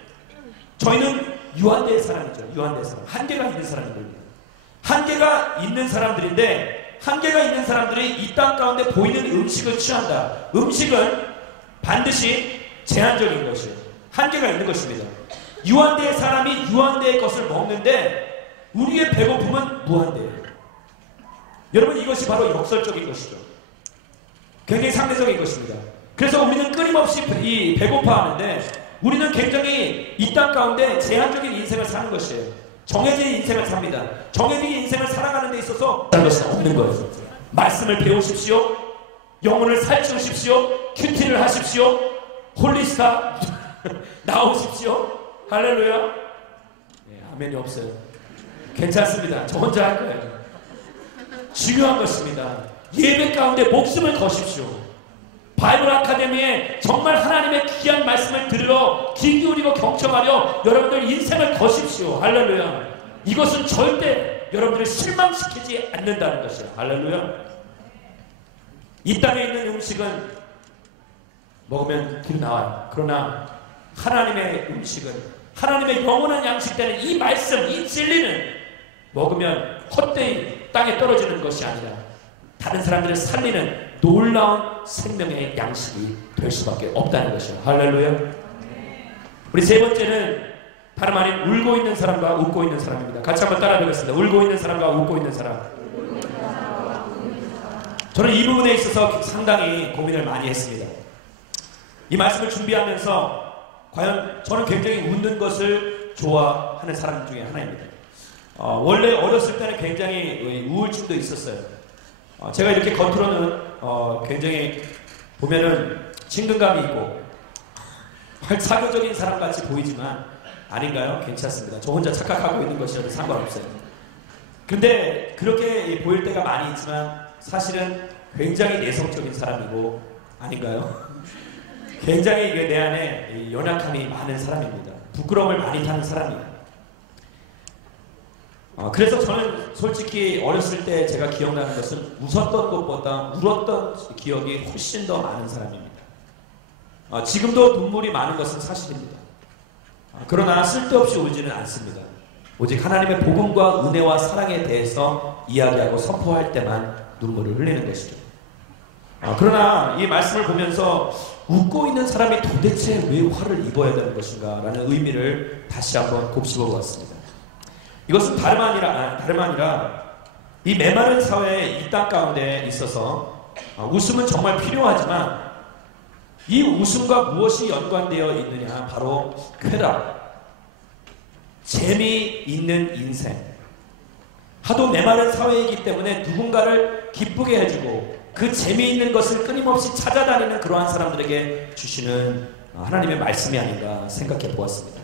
저희는 유한대의 사람이죠. 유한대의 사람. 한계가 있는 사람들입니다. 한계가 있는 사람들인데, 한계가 있는 사람들이 이 땅 가운데 보이는 음식을 취한다. 음식은 반드시 제한적인 것이에요. 한계가 있는 것입니다. 유한대의 사람이 유한대의 것을 먹는데 우리의 배고픔은 무한대예요. 여러분, 이것이 바로 역설적인 것이죠. 굉장히 상대적인 것입니다. 그래서 우리는 끊임없이 배고파하는데 우리는 굉장히 이 땅 가운데 제한적인 인생을 사는 것이에요. 정해진 인생을 삽니다. 정해진 인생을 살아가는 데 있어서 그런 것이 없는 거예요. 말씀을 배우십시오. 영혼을 살찌우십시오. 큐티를 하십시오. 홀리스타 나오십시오. 할렐루야. 네, 아멘이 없어요. 괜찮습니다. 저 혼자 할 거예요. 중요한 것입니다. 예배 가운데 목숨을 거십시오. 바이블 아카데미에 정말 하나님의 귀한 말씀을 들으러 귀 기울이고 경청하려 여러분들 인생을 거십시오. 할렐루야. 이것은 절대 여러분들을 실망시키지 않는다는 것이에요. 할렐루야. 이 땅에 있는 음식은 먹으면 뒤로 나와요. 그러나 하나님의 음식은, 하나님의 영원한 양식되는 이 말씀, 이 진리는 먹으면 헛되이 땅에 떨어지는 것이 아니라 다른 사람들을 살리는 놀라운 생명의 양식이 될 수밖에 없다는 것이에요. 할렐루야. 우리 세 번째는 다름 아닌 울고 있는 사람과 웃고 있는 사람입니다. 같이 한번 따라 보겠습니다. 울고 있는 사람과 웃고 있는 사람. 저는 이 부분에 있어서 상당히 고민을 많이 했습니다. 이 말씀을 준비하면서 과연 저는 굉장히 웃는 것을 좋아하는 사람 중에 하나입니다. 원래 어렸을 때는 굉장히 우울증도 있었어요. 제가 이렇게 겉으로는 굉장히 보면은 친근감이 있고 사교적인 사람같이 보이지만 아닌가요? 괜찮습니다. 저 혼자 착각하고 있는 것이라도 상관없어요. 근데 그렇게 보일 때가 많이 있지만 사실은 굉장히 내성적인 사람이고 아닌가요? 굉장히 내 안에 연약함이 많은 사람입니다. 부끄러움을 많이 타는 사람이에요. 그래서 저는 솔직히 어렸을 때 제가 기억나는 것은 웃었던 것보다 울었던 기억이 훨씬 더 많은 사람입니다. 지금도 눈물이 많은 것은 사실입니다. 그러나 쓸데없이 울지는 않습니다. 오직 하나님의 복음과 은혜와 사랑에 대해서 이야기하고 선포할 때만 눈물을 흘리는 것이죠. 그러나 이 말씀을 보면서 웃고 있는 사람이 도대체 왜 화를 입어야 되는 것인가 라는 의미를 다시 한번 곱씹어 보았습니다. 이것은 다름 아니라 이 메마른 사회의 이 땅 가운데 있어서 웃음은 정말 필요하지만 이 웃음과 무엇이 연관되어 있느냐, 바로 쾌락, 재미있는 인생. 하도 메마른 사회이기 때문에 누군가를 기쁘게 해주고 그 재미있는 것을 끊임없이 찾아다니는 그러한 사람들에게 주시는 하나님의 말씀이 아닌가 생각해 보았습니다.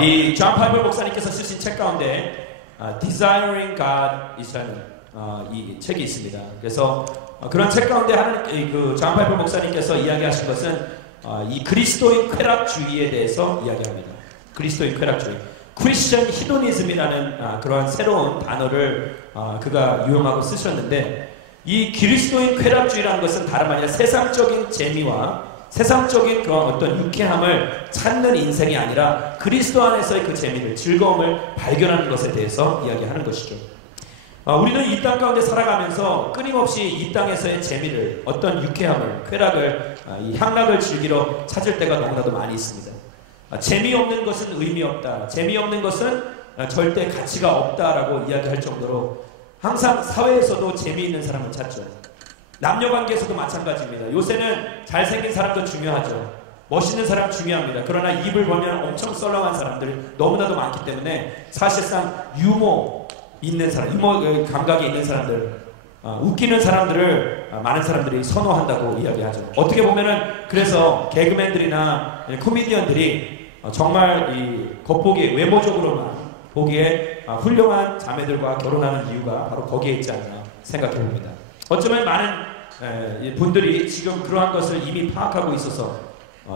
이 존 파이벌 목사님께서 쓰신 책 가운데 Desiring God이라는 이 책이 있습니다. 그래서 그런 책 가운데 존 파이벌 목사님께서 이야기하신 것은 이 그리스도인 쾌락주의에 대해서 이야기합니다. 그리스도인 쾌락주의, 크리스천 히도니즘이라는 그러한 새로운 단어를 그가 유용하고 쓰셨는데, 이 그리스도인 쾌락주의라는 것은 다름 아니라 세상적인 재미와 세상적인 그런 어떤 유쾌함을 찾는 인생이 아니라 그리스도 안에서의 그 재미를, 즐거움을 발견하는 것에 대해서 이야기하는 것이죠. 우리는 이 땅 가운데 살아가면서 끊임없이 이 땅에서의 재미를, 어떤 유쾌함을, 쾌락을, 이 향락을 즐기러 찾을 때가 너무나도 많이 있습니다. 재미없는 것은 의미 없다, 재미없는 것은 절대 가치가 없다라고 이야기할 정도로 항상 사회에서도 재미있는 사람을 찾죠. 남녀관계에서도 마찬가지입니다. 요새는 잘생긴 사람도 중요하죠. 멋있는 사람 중요합니다. 그러나 입을 벌면 엄청 썰렁한 사람들 너무나도 많기 때문에 사실상 유머 있는 사람, 유머 감각이 있는 사람들, 웃기는 사람들을 많은 사람들이 선호한다고 이야기하죠. 어떻게 보면은 그래서 개그맨들이나 코미디언들이 정말 이 겉보기 외모적으로만 보기에 훌륭한 자매들과 결혼하는 이유가 바로 거기에 있지 않나 생각해 봅니다. 어쩌면 많은 분들이 지금 그러한 것을 이미 파악하고 있어서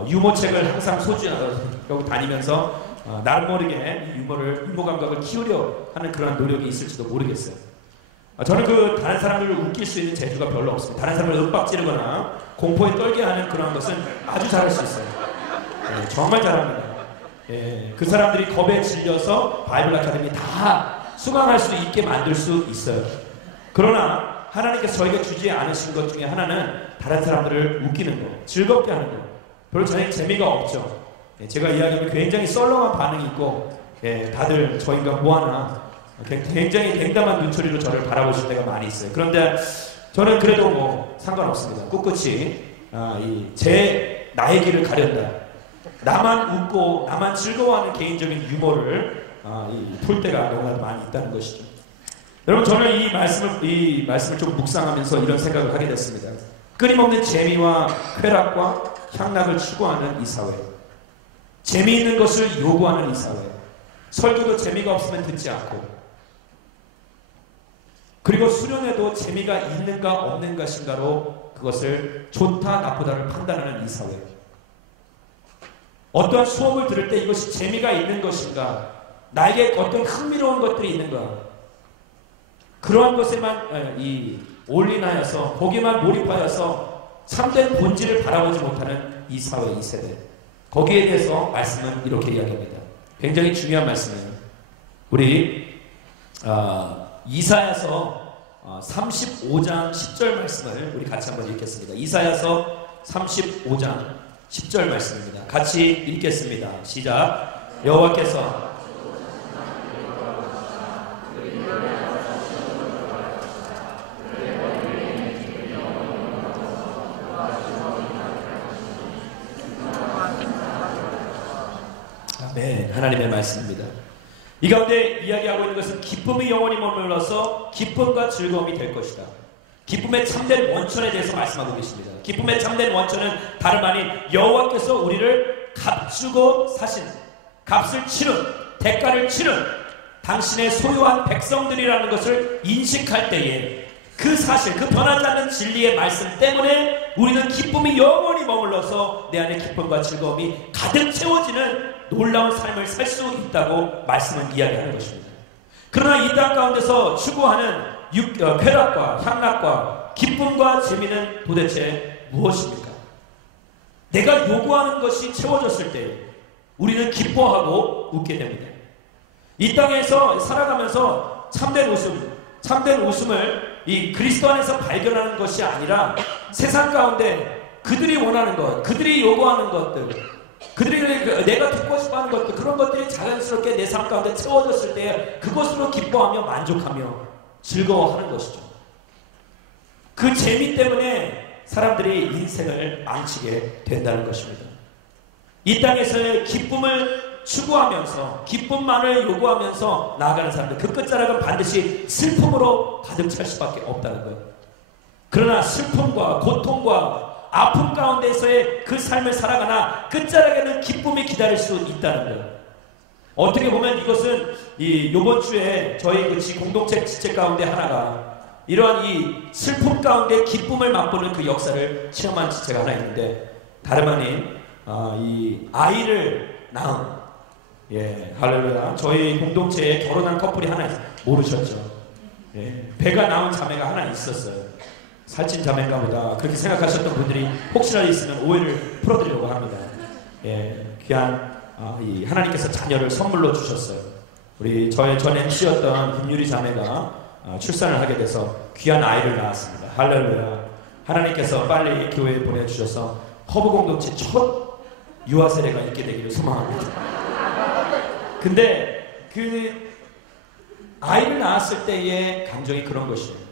유머책을 항상 소지하고 다니면서 나를 모르게 유머 감각을 키우려 하는 그런 노력이 있을지도 모르겠어요. 저는 그 다른 사람들을 웃길 수 있는 재주가 별로 없습니다. 다른 사람을 윽박지르거나 공포에 떨게 하는 그런 것은 아주 잘할 수 있어요. 정말 잘합니다. 그 사람들이 겁에 질려서 바이블 아카데미 다 수강할 수 있게 만들 수 있어요. 그러나 하나님께서 저에게 주지 않으신 것 중에 하나는 다른 사람들을 웃기는 거, 즐겁게 하는 거. 별로 저에게 재미가 없죠. 제가 이야기하면 굉장히 썰렁한 반응이 있고 다들 저 인간 뭐하나 굉장히 냉담한 눈초리로 저를 바라보실 때가 많이 있어요. 그런데 저는 그래도 뭐 상관없습니다. 꿋꿋이 나의 길을 가련다. 나만 웃고 나만 즐거워하는 개인적인 유머를 풀 때가 너무나도 많이 있다는 것이죠. 여러분, 저는 이 말씀을 좀 묵상하면서 이런 생각을 하게 됐습니다. 끊임없는 재미와 쾌락과 향락을 추구하는 이 사회, 재미있는 것을 요구하는 이 사회, 설교도 재미가 없으면 듣지 않고, 그리고 수련회도 재미가 있는가 없는 것인가로 그것을 좋다 나쁘다를 판단하는 이 사회, 어떠한 수업을 들을 때 이것이 재미가 있는 것인가, 나에게 어떤 흥미로운 것들이 있는가, 그러한 것에만 올인하여서 거기만 몰입하여서 참된 본질을 바라보지 못하는 이 사회, 이 세대, 거기에 대해서 말씀은 이렇게 이야기합니다. 굉장히 중요한 말씀이에요. 우리 이사야서 35장 10절 말씀을 우리 같이 한번 읽겠습니다. 이사야서 35장 10절 말씀입니다. 같이 읽겠습니다. 시작. 여호와께서 네, 하나님의 말씀입니다. 이 가운데 이야기하고 있는 것은 기쁨이 영원히 머물러서 기쁨과 즐거움이 될 것이다. 기쁨의 참된 원천에 대해서 말씀하고 계십니다. 기쁨의 참된 원천은 다름 아닌 여호와께서 우리를 값주고 사신, 값을 치른, 대가를 치른 당신의 소유한 백성들이라는 것을 인식할 때에 그 사실, 그 변하지 않는 진리의 말씀 때문에 우리는 기쁨이 영원히 머물러서 내 안에 기쁨과 즐거움이 가득 채워지는 놀라운 삶을 살 수 있다고 말씀은 이야기하는 것입니다. 그러나 이 땅 가운데서 추구하는 쾌락과 향락과 기쁨과 재미는 도대체 무엇입니까? 내가 요구하는 것이 채워졌을 때 우리는 기뻐하고 웃게 됩니다. 이 땅에서 살아가면서 참된 웃음을 이 그리스도 안에서 발견하는 것이 아니라 세상 가운데 그들이 원하는 것, 그들이 요구하는 것들, 그들이 내가 듣고 싶어하는 것들, 그런 것들이 자연스럽게 내 삶 가운데 채워졌을 때 그것으로 기뻐하며 만족하며 즐거워하는 것이죠. 그 재미 때문에 사람들이 인생을 망치게 된다는 것입니다. 이 땅에서의 기쁨을 추구하면서 기쁨만을 요구하면서 나아가는 사람들, 그 끝자락은 반드시 슬픔으로 가득 찰 수밖에 없다는 거예요. 그러나 슬픔과 고통과 아픔 가운데서의 그 삶을 살아가나 끝자락에는 기쁨이 기다릴 수 있다는 거예요. 어떻게 보면 이것은 이번 주에 저희 그 공동체 지체 가운데 하나가 이러한 이 슬픔 가운데 기쁨을 맛보는 그 역사를 체험한 지체가 하나 있는데, 다름 아닌 이 아이를 낳은, 할렐루야, 저희 공동체에 결혼한 커플이 하나 있어요. 모르셨죠? 배가 나온 자매가 하나 있었어요. 살찐 자매인가 보다 그렇게 생각하셨던 분들이 혹시라도 있으면 오해를 풀어드리려고 합니다. 귀한 이 하나님께서 자녀를 선물로 주셨어요. 우리 저의 전 MC였던 김유리 자매가 출산을 하게 돼서 귀한 아이를 낳았습니다. 할렐루야. 하나님께서 빨리 교회에 보내주셔서 허브 공동체 첫 유아 세례가 있게 되기를 소망합니다. 근데 그 아이를 낳았을 때의 감정이 그런 것이에요.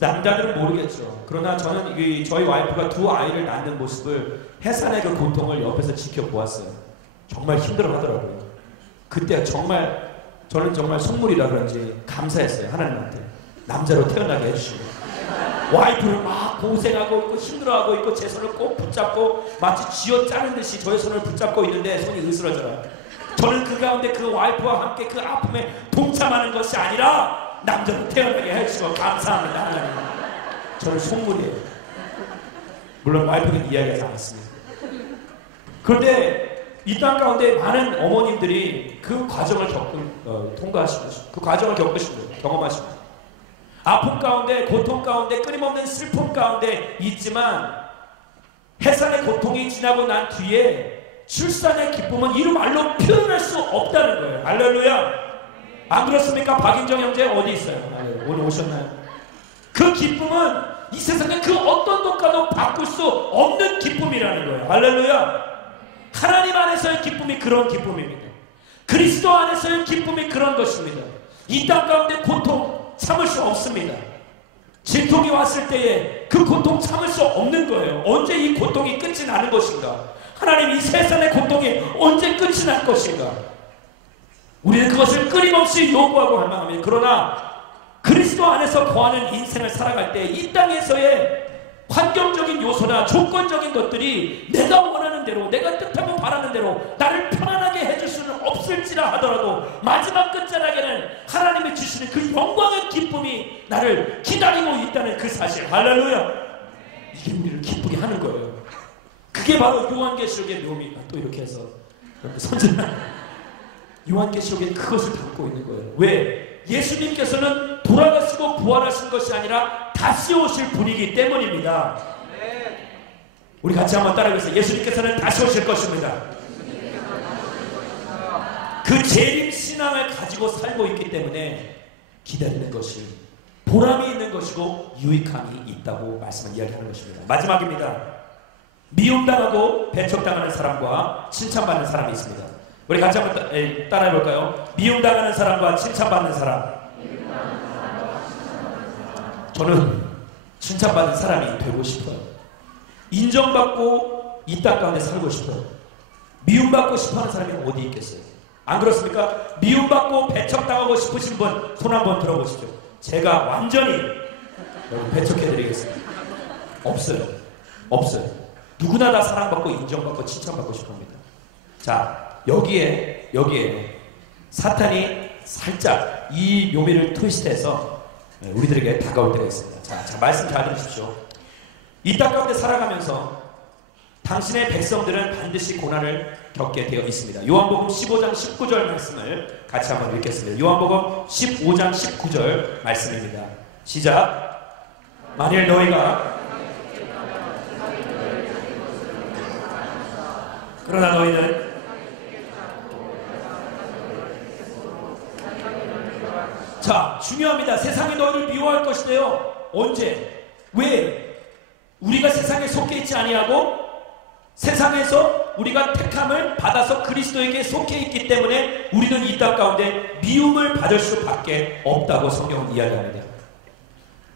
남자들은 모르겠죠. 그러나 저는 저희 와이프가 두 아이를 낳는 모습을, 해산의 그 고통을 옆에서 지켜보았어요. 정말 힘들어 하더라고요. 그때 정말 저는 정말 선물이라 그런지 감사했어요. 하나님한테 남자로 태어나게 해주시고, 와이프를 막 고생하고 있고 힘들어하고 있고 제 손을 꼭 붙잡고 마치 쥐어짜는 듯이 저의 손을 붙잡고 있는데 손이 으스러져라. 저는 그 가운데 그 와이프와 함께 그 아픔에 동참하는 것이 아니라 남자로 태어나게 해주시고 감사합니다. 하나님, 저는 선물이에요. 물론 와이프는 이야기하지 않았습니다. 그런데 이 땅 가운데 많은 어머님들이 그 과정을 통과하시고, 그 과정을 겪으시고 경험하시고, 아픔 가운데, 고통 가운데, 끊임없는 슬픔 가운데 있지만 해산의 고통이 지나고 난 뒤에 출산의 기쁨은 이루 말로 표현할 수 없다는 거예요. 할렐루야. 안 그렇습니까? 박인정 형제 어디 있어요? 오늘 오셨나요? 그 기쁨은 이 세상에 그 어떤 것과도 바꿀 수 없는 기쁨이라는 거예요. 할렐루야. 하나님 안에서의 기쁨이 그런 기쁨입니다. 그리스도 안에서의 기쁨이 그런 것입니다. 이 땅 가운데 고통 참을 수 없습니다. 진통이 왔을 때에 그 고통 참을 수 없는 거예요. 언제 이 고통이 끝이 나는 것인가? 하나님, 이 세상의 고통이 언제 끝이 날 것인가? 우리는 그것을 끊임없이 요구하고 갈망합니다. 그러나 그리스도 안에서 거하는 인생을 살아갈 때 이 땅에서의 환경적인 요소나 조건적인 것들이 내가 원하는 대로, 내가 뜻하고 바라는 대로 나를 편안하게 해줄 수는 없을지라 하더라도 마지막 끝자락에는 하나님이 주시는 그 영광의 기쁨이 나를 기다리고 있다는 그 사실. 할렐루야. 이게 우리를 기쁘게 하는 거예요. 그게 바로 요한계시록의 묘미가, 또 이렇게 해서 선전한 요한계시록에 그것을 담고 있는 거예요. 왜? 예수님께서는 돌아가시고 부활하신 것이 아니라 다시 오실 분이기 때문입니다. 우리 같이 한번 따라해보세요. 예수님께서는 다시 오실 것입니다. 그 재림 신앙을 가지고 살고 있기 때문에 기다리는 것이 보람이 있는 것이고 유익함이 있다고 말씀을 이야기하는 것입니다. 마지막입니다. 미움당하고 배척당하는 사람과 칭찬받는 사람이 있습니다. 우리 같이 한번 따라해볼까요? 미움당하는 사람과 칭찬받는 사람. 저는 칭찬받는 사람이 되고 싶어요. 인정받고 이 땅 가운데 살고 싶어요. 미움받고 싶어하는 사람이 어디 있겠어요? 안 그렇습니까? 미움받고 배척당하고 싶으신 분 손 한번 들어보십시오. 제가 완전히 여러분 배척해드리겠습니다. 없어요. 없어요. 누구나 다 사랑받고 인정받고 칭찬받고 싶습니다. 자, 여기에 사탄이 살짝 이 묘미를 트위스트해서 우리들에게 다가올 때가 있습니다. 자, 말씀 잘 들으십시오. 이 땅 가운데 살아가면서 당신의 백성들은 반드시 고난을 겪게 되어 있습니다. 요한복음 15장 19절 말씀을 같이 한번 읽겠습니다. 요한복음 15장 19절 말씀입니다. 시작. 만일 너희가 그러나 너희는 자, 중요합니다. 세상이 너희를 미워할 것이래요. 언제? 왜? 우리가 세상에 속해 있지 아니하고 세상에서 우리가 택함을 받아서 그리스도에게 속해 있기 때문에 우리는 이 땅 가운데 미움을 받을 수밖에 없다고 성경은 이야기합니다.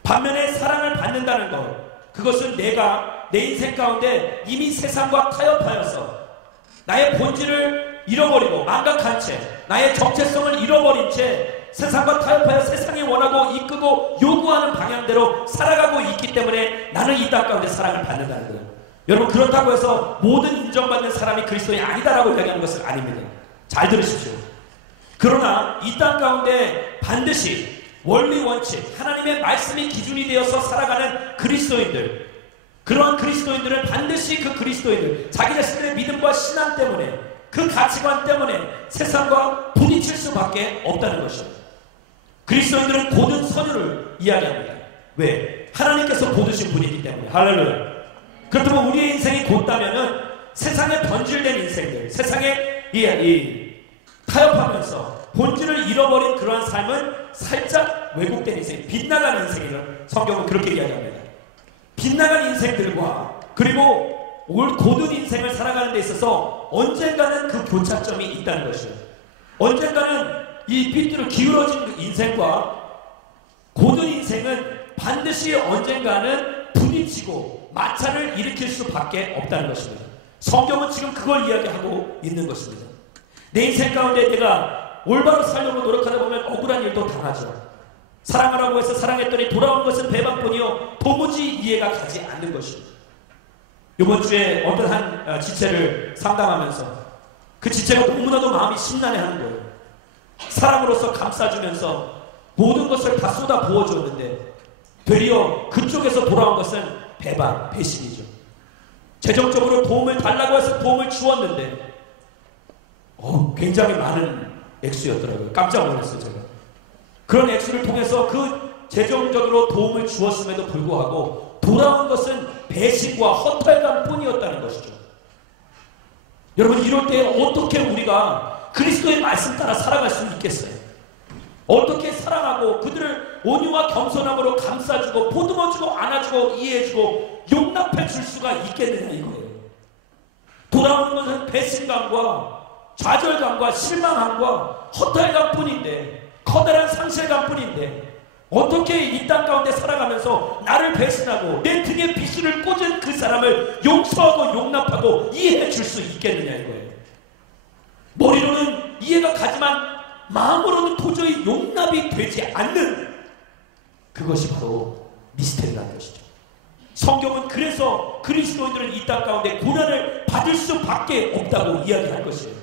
반면에 사랑을 받는다는 것, 그것은 내가 내 인생 가운데 이미 세상과 타협하여서 나의 본질을 잃어버리고 망각한 채 나의 정체성을 잃어버린 채 세상과 타협하여 세상이 원하고 이끄고 요구하는 방향대로 살아가고 있기 때문에 나는 이 땅 가운데 사랑을 받는다는 거예요. 여러분, 그렇다고 해서 모든 인정받는 사람이 그리스도인이 아니다라고 이야기하는 것은 아닙니다. 잘 들으십시오. 그러나 이 땅 가운데 반드시 원리 원칙, 하나님의 말씀이 기준이 되어서 살아가는 그리스도인들, 그러한 그리스도인들은 반드시 그 그리스도인들, 자기 자신의 믿음과 신앙 때문에, 그 가치관 때문에 세상과 부딪힐 수밖에 없다는 것입니다. 그리스도인들은 고든 선율을 이야기합니다. 왜? 하나님께서 고드신 분이기 때문에. 할렐루야. 그렇다면 우리의 인생이 곧다면은 세상에 번질된 인생들, 세상에 타협하면서 본질을 잃어버린 그러한 삶은 살짝 왜곡된 인생, 빗나간 인생이라는 성경은 그렇게 이야기합니다. 빗나간 인생들과 그리고 고든 인생을 살아가는 데 있어서 언젠가는 그 교차점이 있다는 것이에요. 언젠가는 이 빗대로 기울어진 인생과 고든 인생은 반드시 언젠가는 부딪히고 마찰을 일으킬 수밖에 없다는 것입니다. 성경은 지금 그걸 이야기하고 있는 것입니다. 내 인생 가운데 내가 올바로 살려고 노력하다 보면 억울한 일도 당하죠. 사랑하라고 해서 사랑했더니 돌아온 것은 배반뿐이요 도무지 이해가 가지 않는 것입니다. 이번 주에 어떤 한 지체를 상담하면서 그 지체가 너무나도 마음이 심란해하는 거예요. 사랑으로서 감싸주면서 모든 것을 다 쏟아 부어주었는데 되려 그쪽에서 돌아온 것은 배반, 배신이죠. 재정적으로 도움을 달라고 해서 도움을 주었는데 굉장히 많은 액수였더라고요. 깜짝 놀랐어요. 제가 그런 액수를 통해서 그 재정적으로 도움을 주었음에도 불구하고 돌아온 것은 배신과 허탈감 뿐이었다는 것이죠. 여러분, 이럴 때 어떻게 우리가 그리스도의 말씀 따라 살아갈 수 있겠어요? 어떻게 사랑하고 그들을 온유와 겸손함으로 감싸주고 보듬어주고 안아주고 이해해주고 용납해줄 수가 있겠느냐 이거예요. 돌아오는 것은 배신감과 좌절감과 실망함과 허탈감 뿐인데, 커다란 상실감 뿐인데 어떻게 이 땅 가운데 살아가면서 나를 배신하고 내 등에 비수를 꽂은 그 사람을 용서하고 용납하고 이해해 줄 수 있겠느냐 이거예요. 머리로는 이해가 가지만 마음으로는 도저히 용납이 되지 않는 그것이 바로 미스테리라는 것이죠. 성경은 그래서 그리스도인들은 이 땅 가운데 고난을 받을 수밖에 없다고 이야기할 것이에요.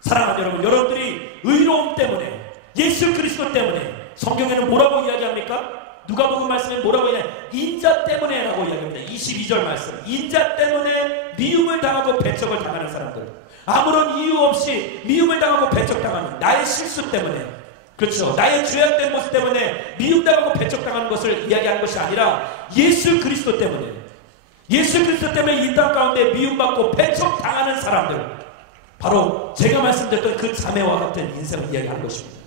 사랑하는 여러분, 여러분들이 의로움 때문에, 예수 그리스도 때문에, 성경에는 뭐라고 이야기합니까? 누가복음 말씀에 뭐라고 이야기해요? 인자 때문에 라고 이야기합니다. 22절 말씀. 인자 때문에 미움을 당하고 배척을 당하는 사람들, 아무런 이유 없이 미움을 당하고 배척당하는, 나의 실수 때문에, 그렇죠, 나의 죄악된 모습 때문에 미움당하고 배척당하는 것을 이야기하는 것이 아니라 예수 그리스도 때문에, 예수 그리스도 때문에 이 땅 가운데 미움받고 배척당하는 사람들, 바로 제가 말씀드렸던 그 자매와 같은 인생을 이야기하는 것입니다.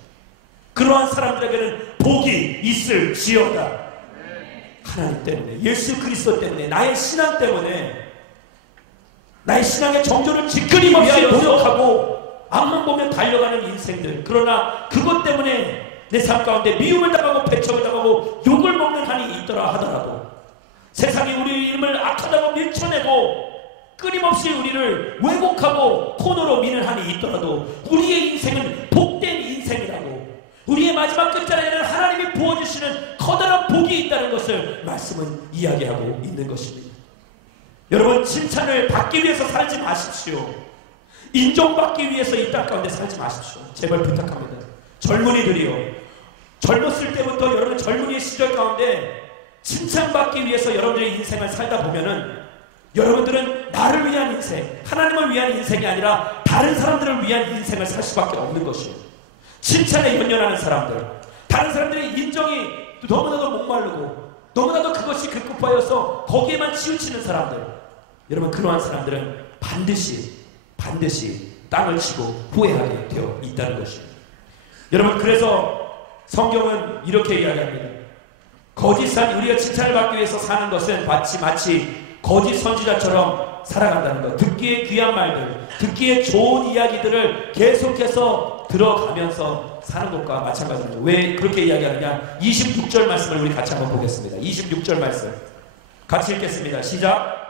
그러한 사람들에게는 복이 있을지어다. 하나님 때문에, 예수 그리스도 때문에, 나의 신앙 때문에, 나의 신앙의 정조를 지키기 위하여 노력하고 앞만 보면 달려가는 인생들, 그러나 그것 때문에 내 삶 가운데 미움을 당하고 배척을 당하고 욕을 먹는 한이 있더라 하더라도, 세상이 우리 이름을 악하다고 밀쳐내고 끊임없이 우리를 왜곡하고 코너로 미는 한이 있더라도 우리의 인생은 복된 인생이라고, 우리의 마지막 끝자리에는 하나님이 부어주시는 커다란 복이 있다는 것을 말씀은 이야기하고 있는 것입니다. 여러분, 칭찬을 받기 위해서 살지 마십시오. 인정받기 위해서 이 땅 가운데 살지 마십시오. 제발 부탁합니다. 젊은이들이요, 젊었을 때부터 여러분 젊은이의 시절 가운데 칭찬받기 위해서 여러분들의 인생을 살다 보면은 여러분들은 나를 위한 인생, 하나님을 위한 인생이 아니라 다른 사람들을 위한 인생을 살 수밖에 없는 것이에요. 칭찬에 연연하는 사람들, 다른 사람들의 인정이 너무나도 목마르고 너무나도 그것이 급급하여서 거기에만 치우치는 사람들, 여러분 그러한 사람들은 반드시 땅을 치고 후회하게 되어 있다는 것입니다. 여러분, 그래서 성경은 이렇게 이야기합니다. 거짓한 우리가 칭찬을 받기 위해서 사는 것은 마치 거짓 선지자처럼 살아간다는 것. 듣기에 귀한 말들, 듣기에 좋은 이야기들을 계속해서 들어가면서 사는 것과 마찬가지입니다. 왜 그렇게 이야기하느냐? 26절 말씀을 우리 같이 한번 보겠습니다. 26절 말씀 같이 읽겠습니다. 시작.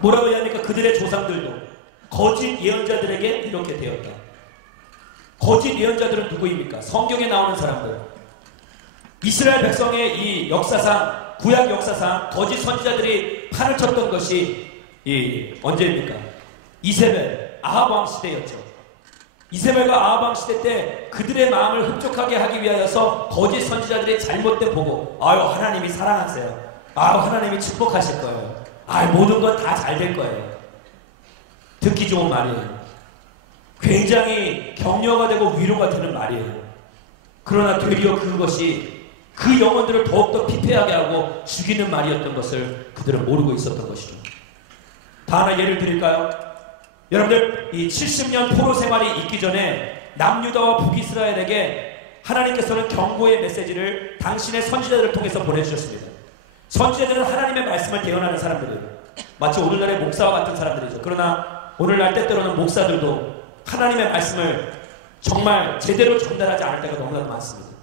뭐라고 이야기합니까? 그들의 조상들도 거짓 예언자들에게 이렇게 되었다. 거짓 예언자들은 누구입니까? 성경에 나오는 사람들. 이스라엘 백성의 이 역사상, 구약 역사상 거짓 선지자들이 판을 쳤던 것이 언제입니까? 이세벨, 아합 왕 시대였죠. 이세벨과 아합 왕 시대 때 그들의 마음을 흡족하게 하기 위하여서 거짓 선지자들이 잘못된 보고, 아유 하나님이 사랑하세요, 아유 하나님이 축복하실 거예요, 아유 모든 건 다 잘 될 거예요. 듣기 좋은 말이에요. 굉장히 격려가 되고 위로가 되는 말이에요. 그러나 되려 그것이 그 영혼들을 더욱더 피폐하게 하고 죽이는 말이었던 것을 그들은 모르고 있었던 것이죠. 다 하나 예를 드릴까요? 여러분들, 이 70년 포로 생활이 있기 전에 남유다와 북이스라엘에게 하나님께서는 경고의 메시지를 당신의 선지자들을 통해서 보내주셨습니다. 선지자들은 하나님의 말씀을 대언하는 사람들이에요. 마치 오늘날의 목사와 같은 사람들이죠. 그러나 오늘날 때때로는 목사들도 하나님의 말씀을 정말 제대로 전달하지 않을 때가 너무나도 많습니다.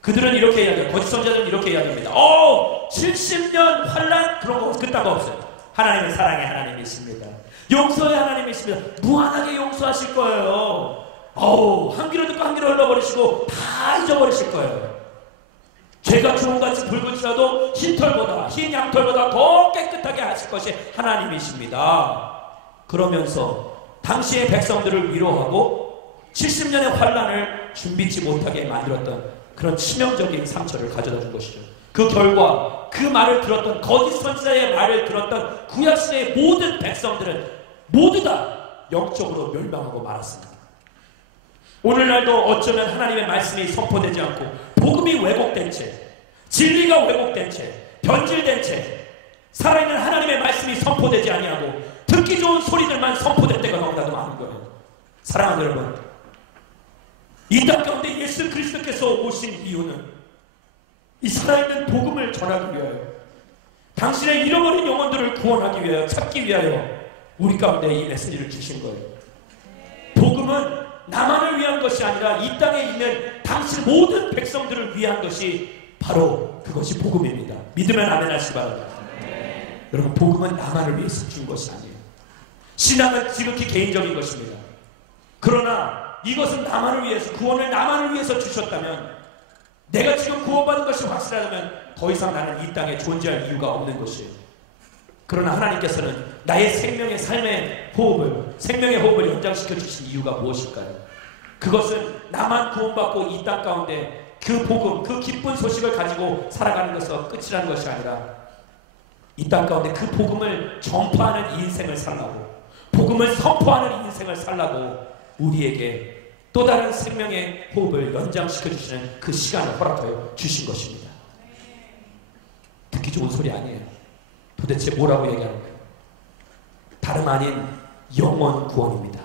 그들은 이렇게 이야기해요. 거짓 선자들은 이렇게 이야기합니다. 70년 환난 그런 거 그따가 없어요. 하나님은 사랑의 하나님이십니다. 용서의 하나님이십니다. 무한하게 용서하실 거예요. 한 귀로 듣고 한 귀로 흘러버리시고 다 잊어버리실 거예요. 죄가 주홍같이 붉을지라도 흰 양털보다 더 깨끗하게 하실 것이 하나님이십니다. 그러면서 당시의 백성들을 위로하고 70년의 환난을 준비치 못하게 만들었던 그런 치명적인 상처를 가져다 준 것이죠. 그 결과 그 말을 들었던 거짓 선지자의 말을 들었던 구약시대의 모든 백성들은 모두 다 영적으로 멸망하고 말았습니다. 오늘날도 어쩌면 하나님의 말씀이 선포되지 않고 복음이 왜곡된 채, 진리가 왜곡된 채, 변질된 채 살아있는 하나님의 말씀이 선포되지 아니하고 듣기 좋은 소리들만 선포될 때가 너무나도 많은 거예요. 사랑하는 여러분, 이 땅 가운데 예수 그리스도께서 오신 이유는 이 살아있는 복음을 전하기 위하여, 당신의 잃어버린 영혼들을 구원하기 위하여, 찾기 위하여 우리 가운데 이 메시지를 주신 거예요. 복음은 나만을 위한 것이 아니라 이 땅에 있는 당신 모든 백성들을 위한 것이 바로 그것이 복음입니다. 믿으면 아멘 하시기 바랍니다. 여러분, 복음은 나만을 위해서 준 것이 아니에요. 신앙은 지극히 개인적인 것입니다. 그러나 이것은 나만을 위해서, 구원을 나만을 위해서 주셨다면, 내가 지금 구원받은 것이 확실하다면 더 이상 나는 이 땅에 존재할 이유가 없는 것이에요. 그러나 하나님께서는 나의 생명의 삶의 호흡을, 생명의 호흡을 연장시켜 주신 이유가 무엇일까요? 그것은 나만 구원받고 이 땅 가운데 그 복음, 그 기쁜 소식을 가지고 살아가는 것은 끝이라는 것이 아니라 이 땅 가운데 그 복음을 전파하는 인생을 살라고, 복음을 선포하는 인생을 살라고 우리에게 또 다른 생명의 호흡을 연장시켜 주시는 그 시간을 허락하여 주신 것입니다. 듣기 좋은 소리 아니에요. 도대체 뭐라고 얘기하는 거예요? 다름 아닌 영원 구원입니다.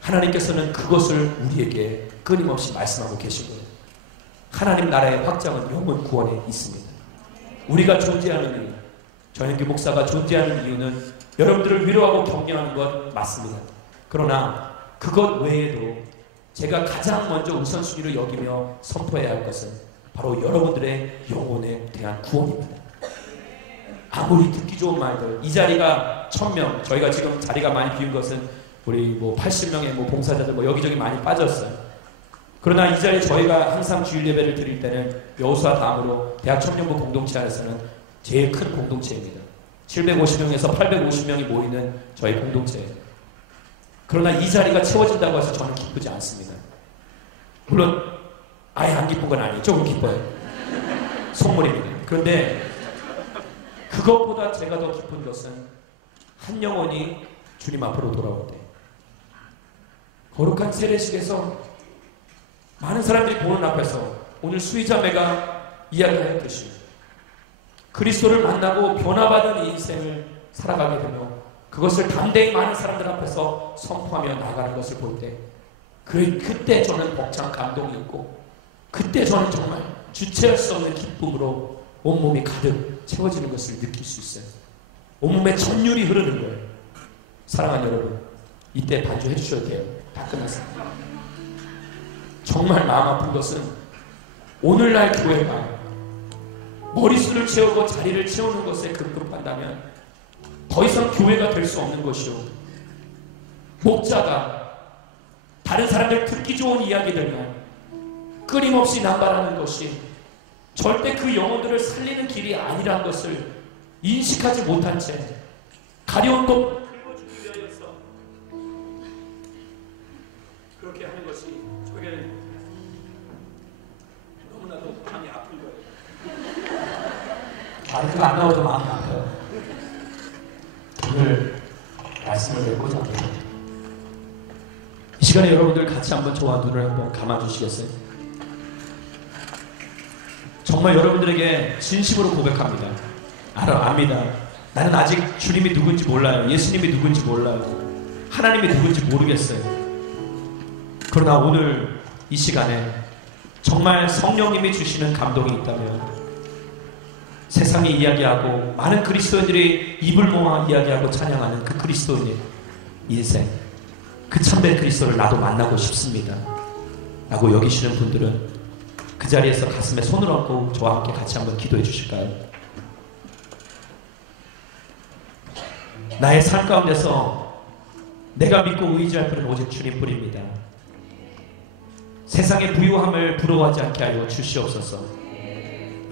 하나님께서는 그것을 우리에게 끊임없이 말씀하고 계신 거예요. 하나님 나라의 확장은 영원 구원에 있습니다. 우리가 존재하는 이유, 전현규 목사가 존재하는 이유는 여러분들을 위로하고 격려하는 것 맞습니다. 그러나 그것 외에도 제가 가장 먼저 우선순위로 여기며 선포해야 할 것은 바로 여러분들의 영혼에 대한 구원입니다. 아무리 듣기 좋은 말들, 이 자리가 1000명, 저희가 지금 자리가 많이 비운 것은 우리 80명의 봉사자들 여기저기 많이 빠졌어요. 그러나 이 자리에 저희가 항상 주일 예배를 드릴 때는 여호수아 다음으로 대학 청년부 공동체 안에서는 제일 큰 공동체입니다. 750명에서 850명이 모이는 저희 공동체예요. 그러나 이 자리가 채워진다고 해서 저는 기쁘지 않습니다. 물론 아예 안 기쁜 건 아니에요. 조금 기뻐요. 속물입니다. 그런데 그것보다 제가 더 기쁜 것은 한 영혼이 주님 앞으로 돌아올 때, 거룩한 세례식에서 많은 사람들이 보는 앞에서 오늘 수희자매가 이야기하였듯이 그리스도를 만나고 변화받은 인생을 살아가게 되며 그것을 담대히 많은 사람들 앞에서 선포하며 나가는 것을 볼 때 그때 저는 벅찬 감동이 있고, 그때 저는 정말 주체할 수 없는 기쁨으로 온몸이 가득 채워지는 것을 느낄 수 있어요. 온몸에 전율이 흐르는 거예요. 사랑하는 여러분, 이때 반주해 주셔도 돼요. 다 끝났습니다. 정말 마음 아픈 것은 오늘날 교회가 머리수를 채우고 자리를 채우는 것에 급급한다면 더 이상 교회가 될 수 없는 것이요, 목자가 다른 사람들 듣기 좋은 이야기들만 끊임없이 남발하는 것이 절대 그 영혼들을 살리는 길이 아니라는 것을 인식하지 못한 채 가려운 것 긁어주기 위하여서 그렇게 하는 것이 저에게 너무나도 마음이 아픈 거예요. 말투가 안 나와도 마음이 아파요. 오늘 말씀을 맺고자 합니다. 이 시간에 여러분들 같이 한번 저와 눈을 한번 감아주시겠어요? 정말 여러분들에게 진심으로 고백합니다. 압니다. 나는 아직 주님이 누군지 몰라요. 예수님이 누군지 몰라요. 하나님이 누군지 모르겠어요. 그러나 오늘 이 시간에 정말 성령님이 주시는 감동이 있다면, 세상이 이야기하고 많은 그리스도인들이 입을 모아 이야기하고 찬양하는 그 그리스도인의 인생, 그 참된 그리스도를 나도 만나고 싶습니다 라고 여기시는 분들은 그 자리에서 가슴에 손을 얹고 저와 함께 같이 한번 기도해 주실까요? 나의 삶 가운데서 내가 믿고 의지할 분은 오직 주님뿐입니다. 세상의 부유함을 부러워하지 않게 하여 주시옵소서.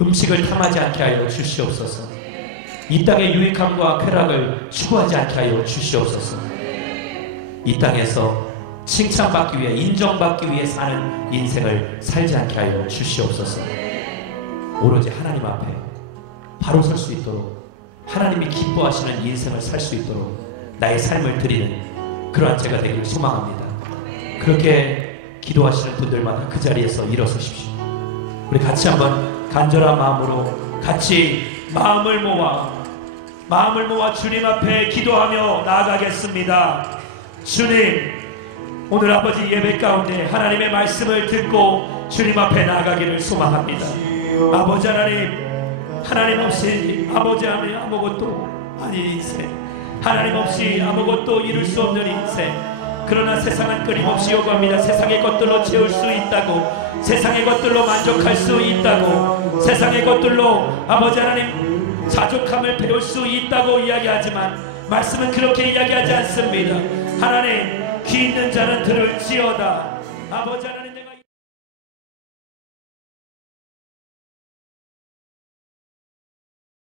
음식을 탐하지 않게 하여 주시옵소서. 이 땅의 유익함과 쾌락을 추구하지 않게 하여 주시옵소서. 이 땅에서 칭찬받기 위해, 인정받기 위해 사는 인생을 살지 않게 하여 주시옵소서. 오로지 하나님 앞에 바로 설 수 있도록, 하나님이 기뻐하시는 인생을 살 수 있도록 나의 삶을 드리는 그러한 제가 되기를 소망합니다. 그렇게 기도하시는 분들마다 그 자리에서 일어서십시오. 우리 같이 한번 간절한 마음으로 같이 마음을 모아 주님 앞에 기도하며 나아가겠습니다. 주님, 오늘 아버지 예배 가운데 하나님의 말씀을 듣고 주님 앞에 나아가기를 소망합니다. 아버지 하나님 없이 아버지 하나님 아무것도 아닌 인생, 하나님 없이 아무것도 이룰 수 없는 인생, 그러나 세상은 끊임없이 요구합니다. 세상의 것들로 채울 수 있다고, 세상의 것들로 만족할 수 있다고, 세상의 것들로 아버지 하나님 자족함을 배울 수 있다고 이야기하지만 말씀은 그렇게 이야기하지 않습니다. 하나님, 귀 있는 자는 들을지어다. 아버지 하나님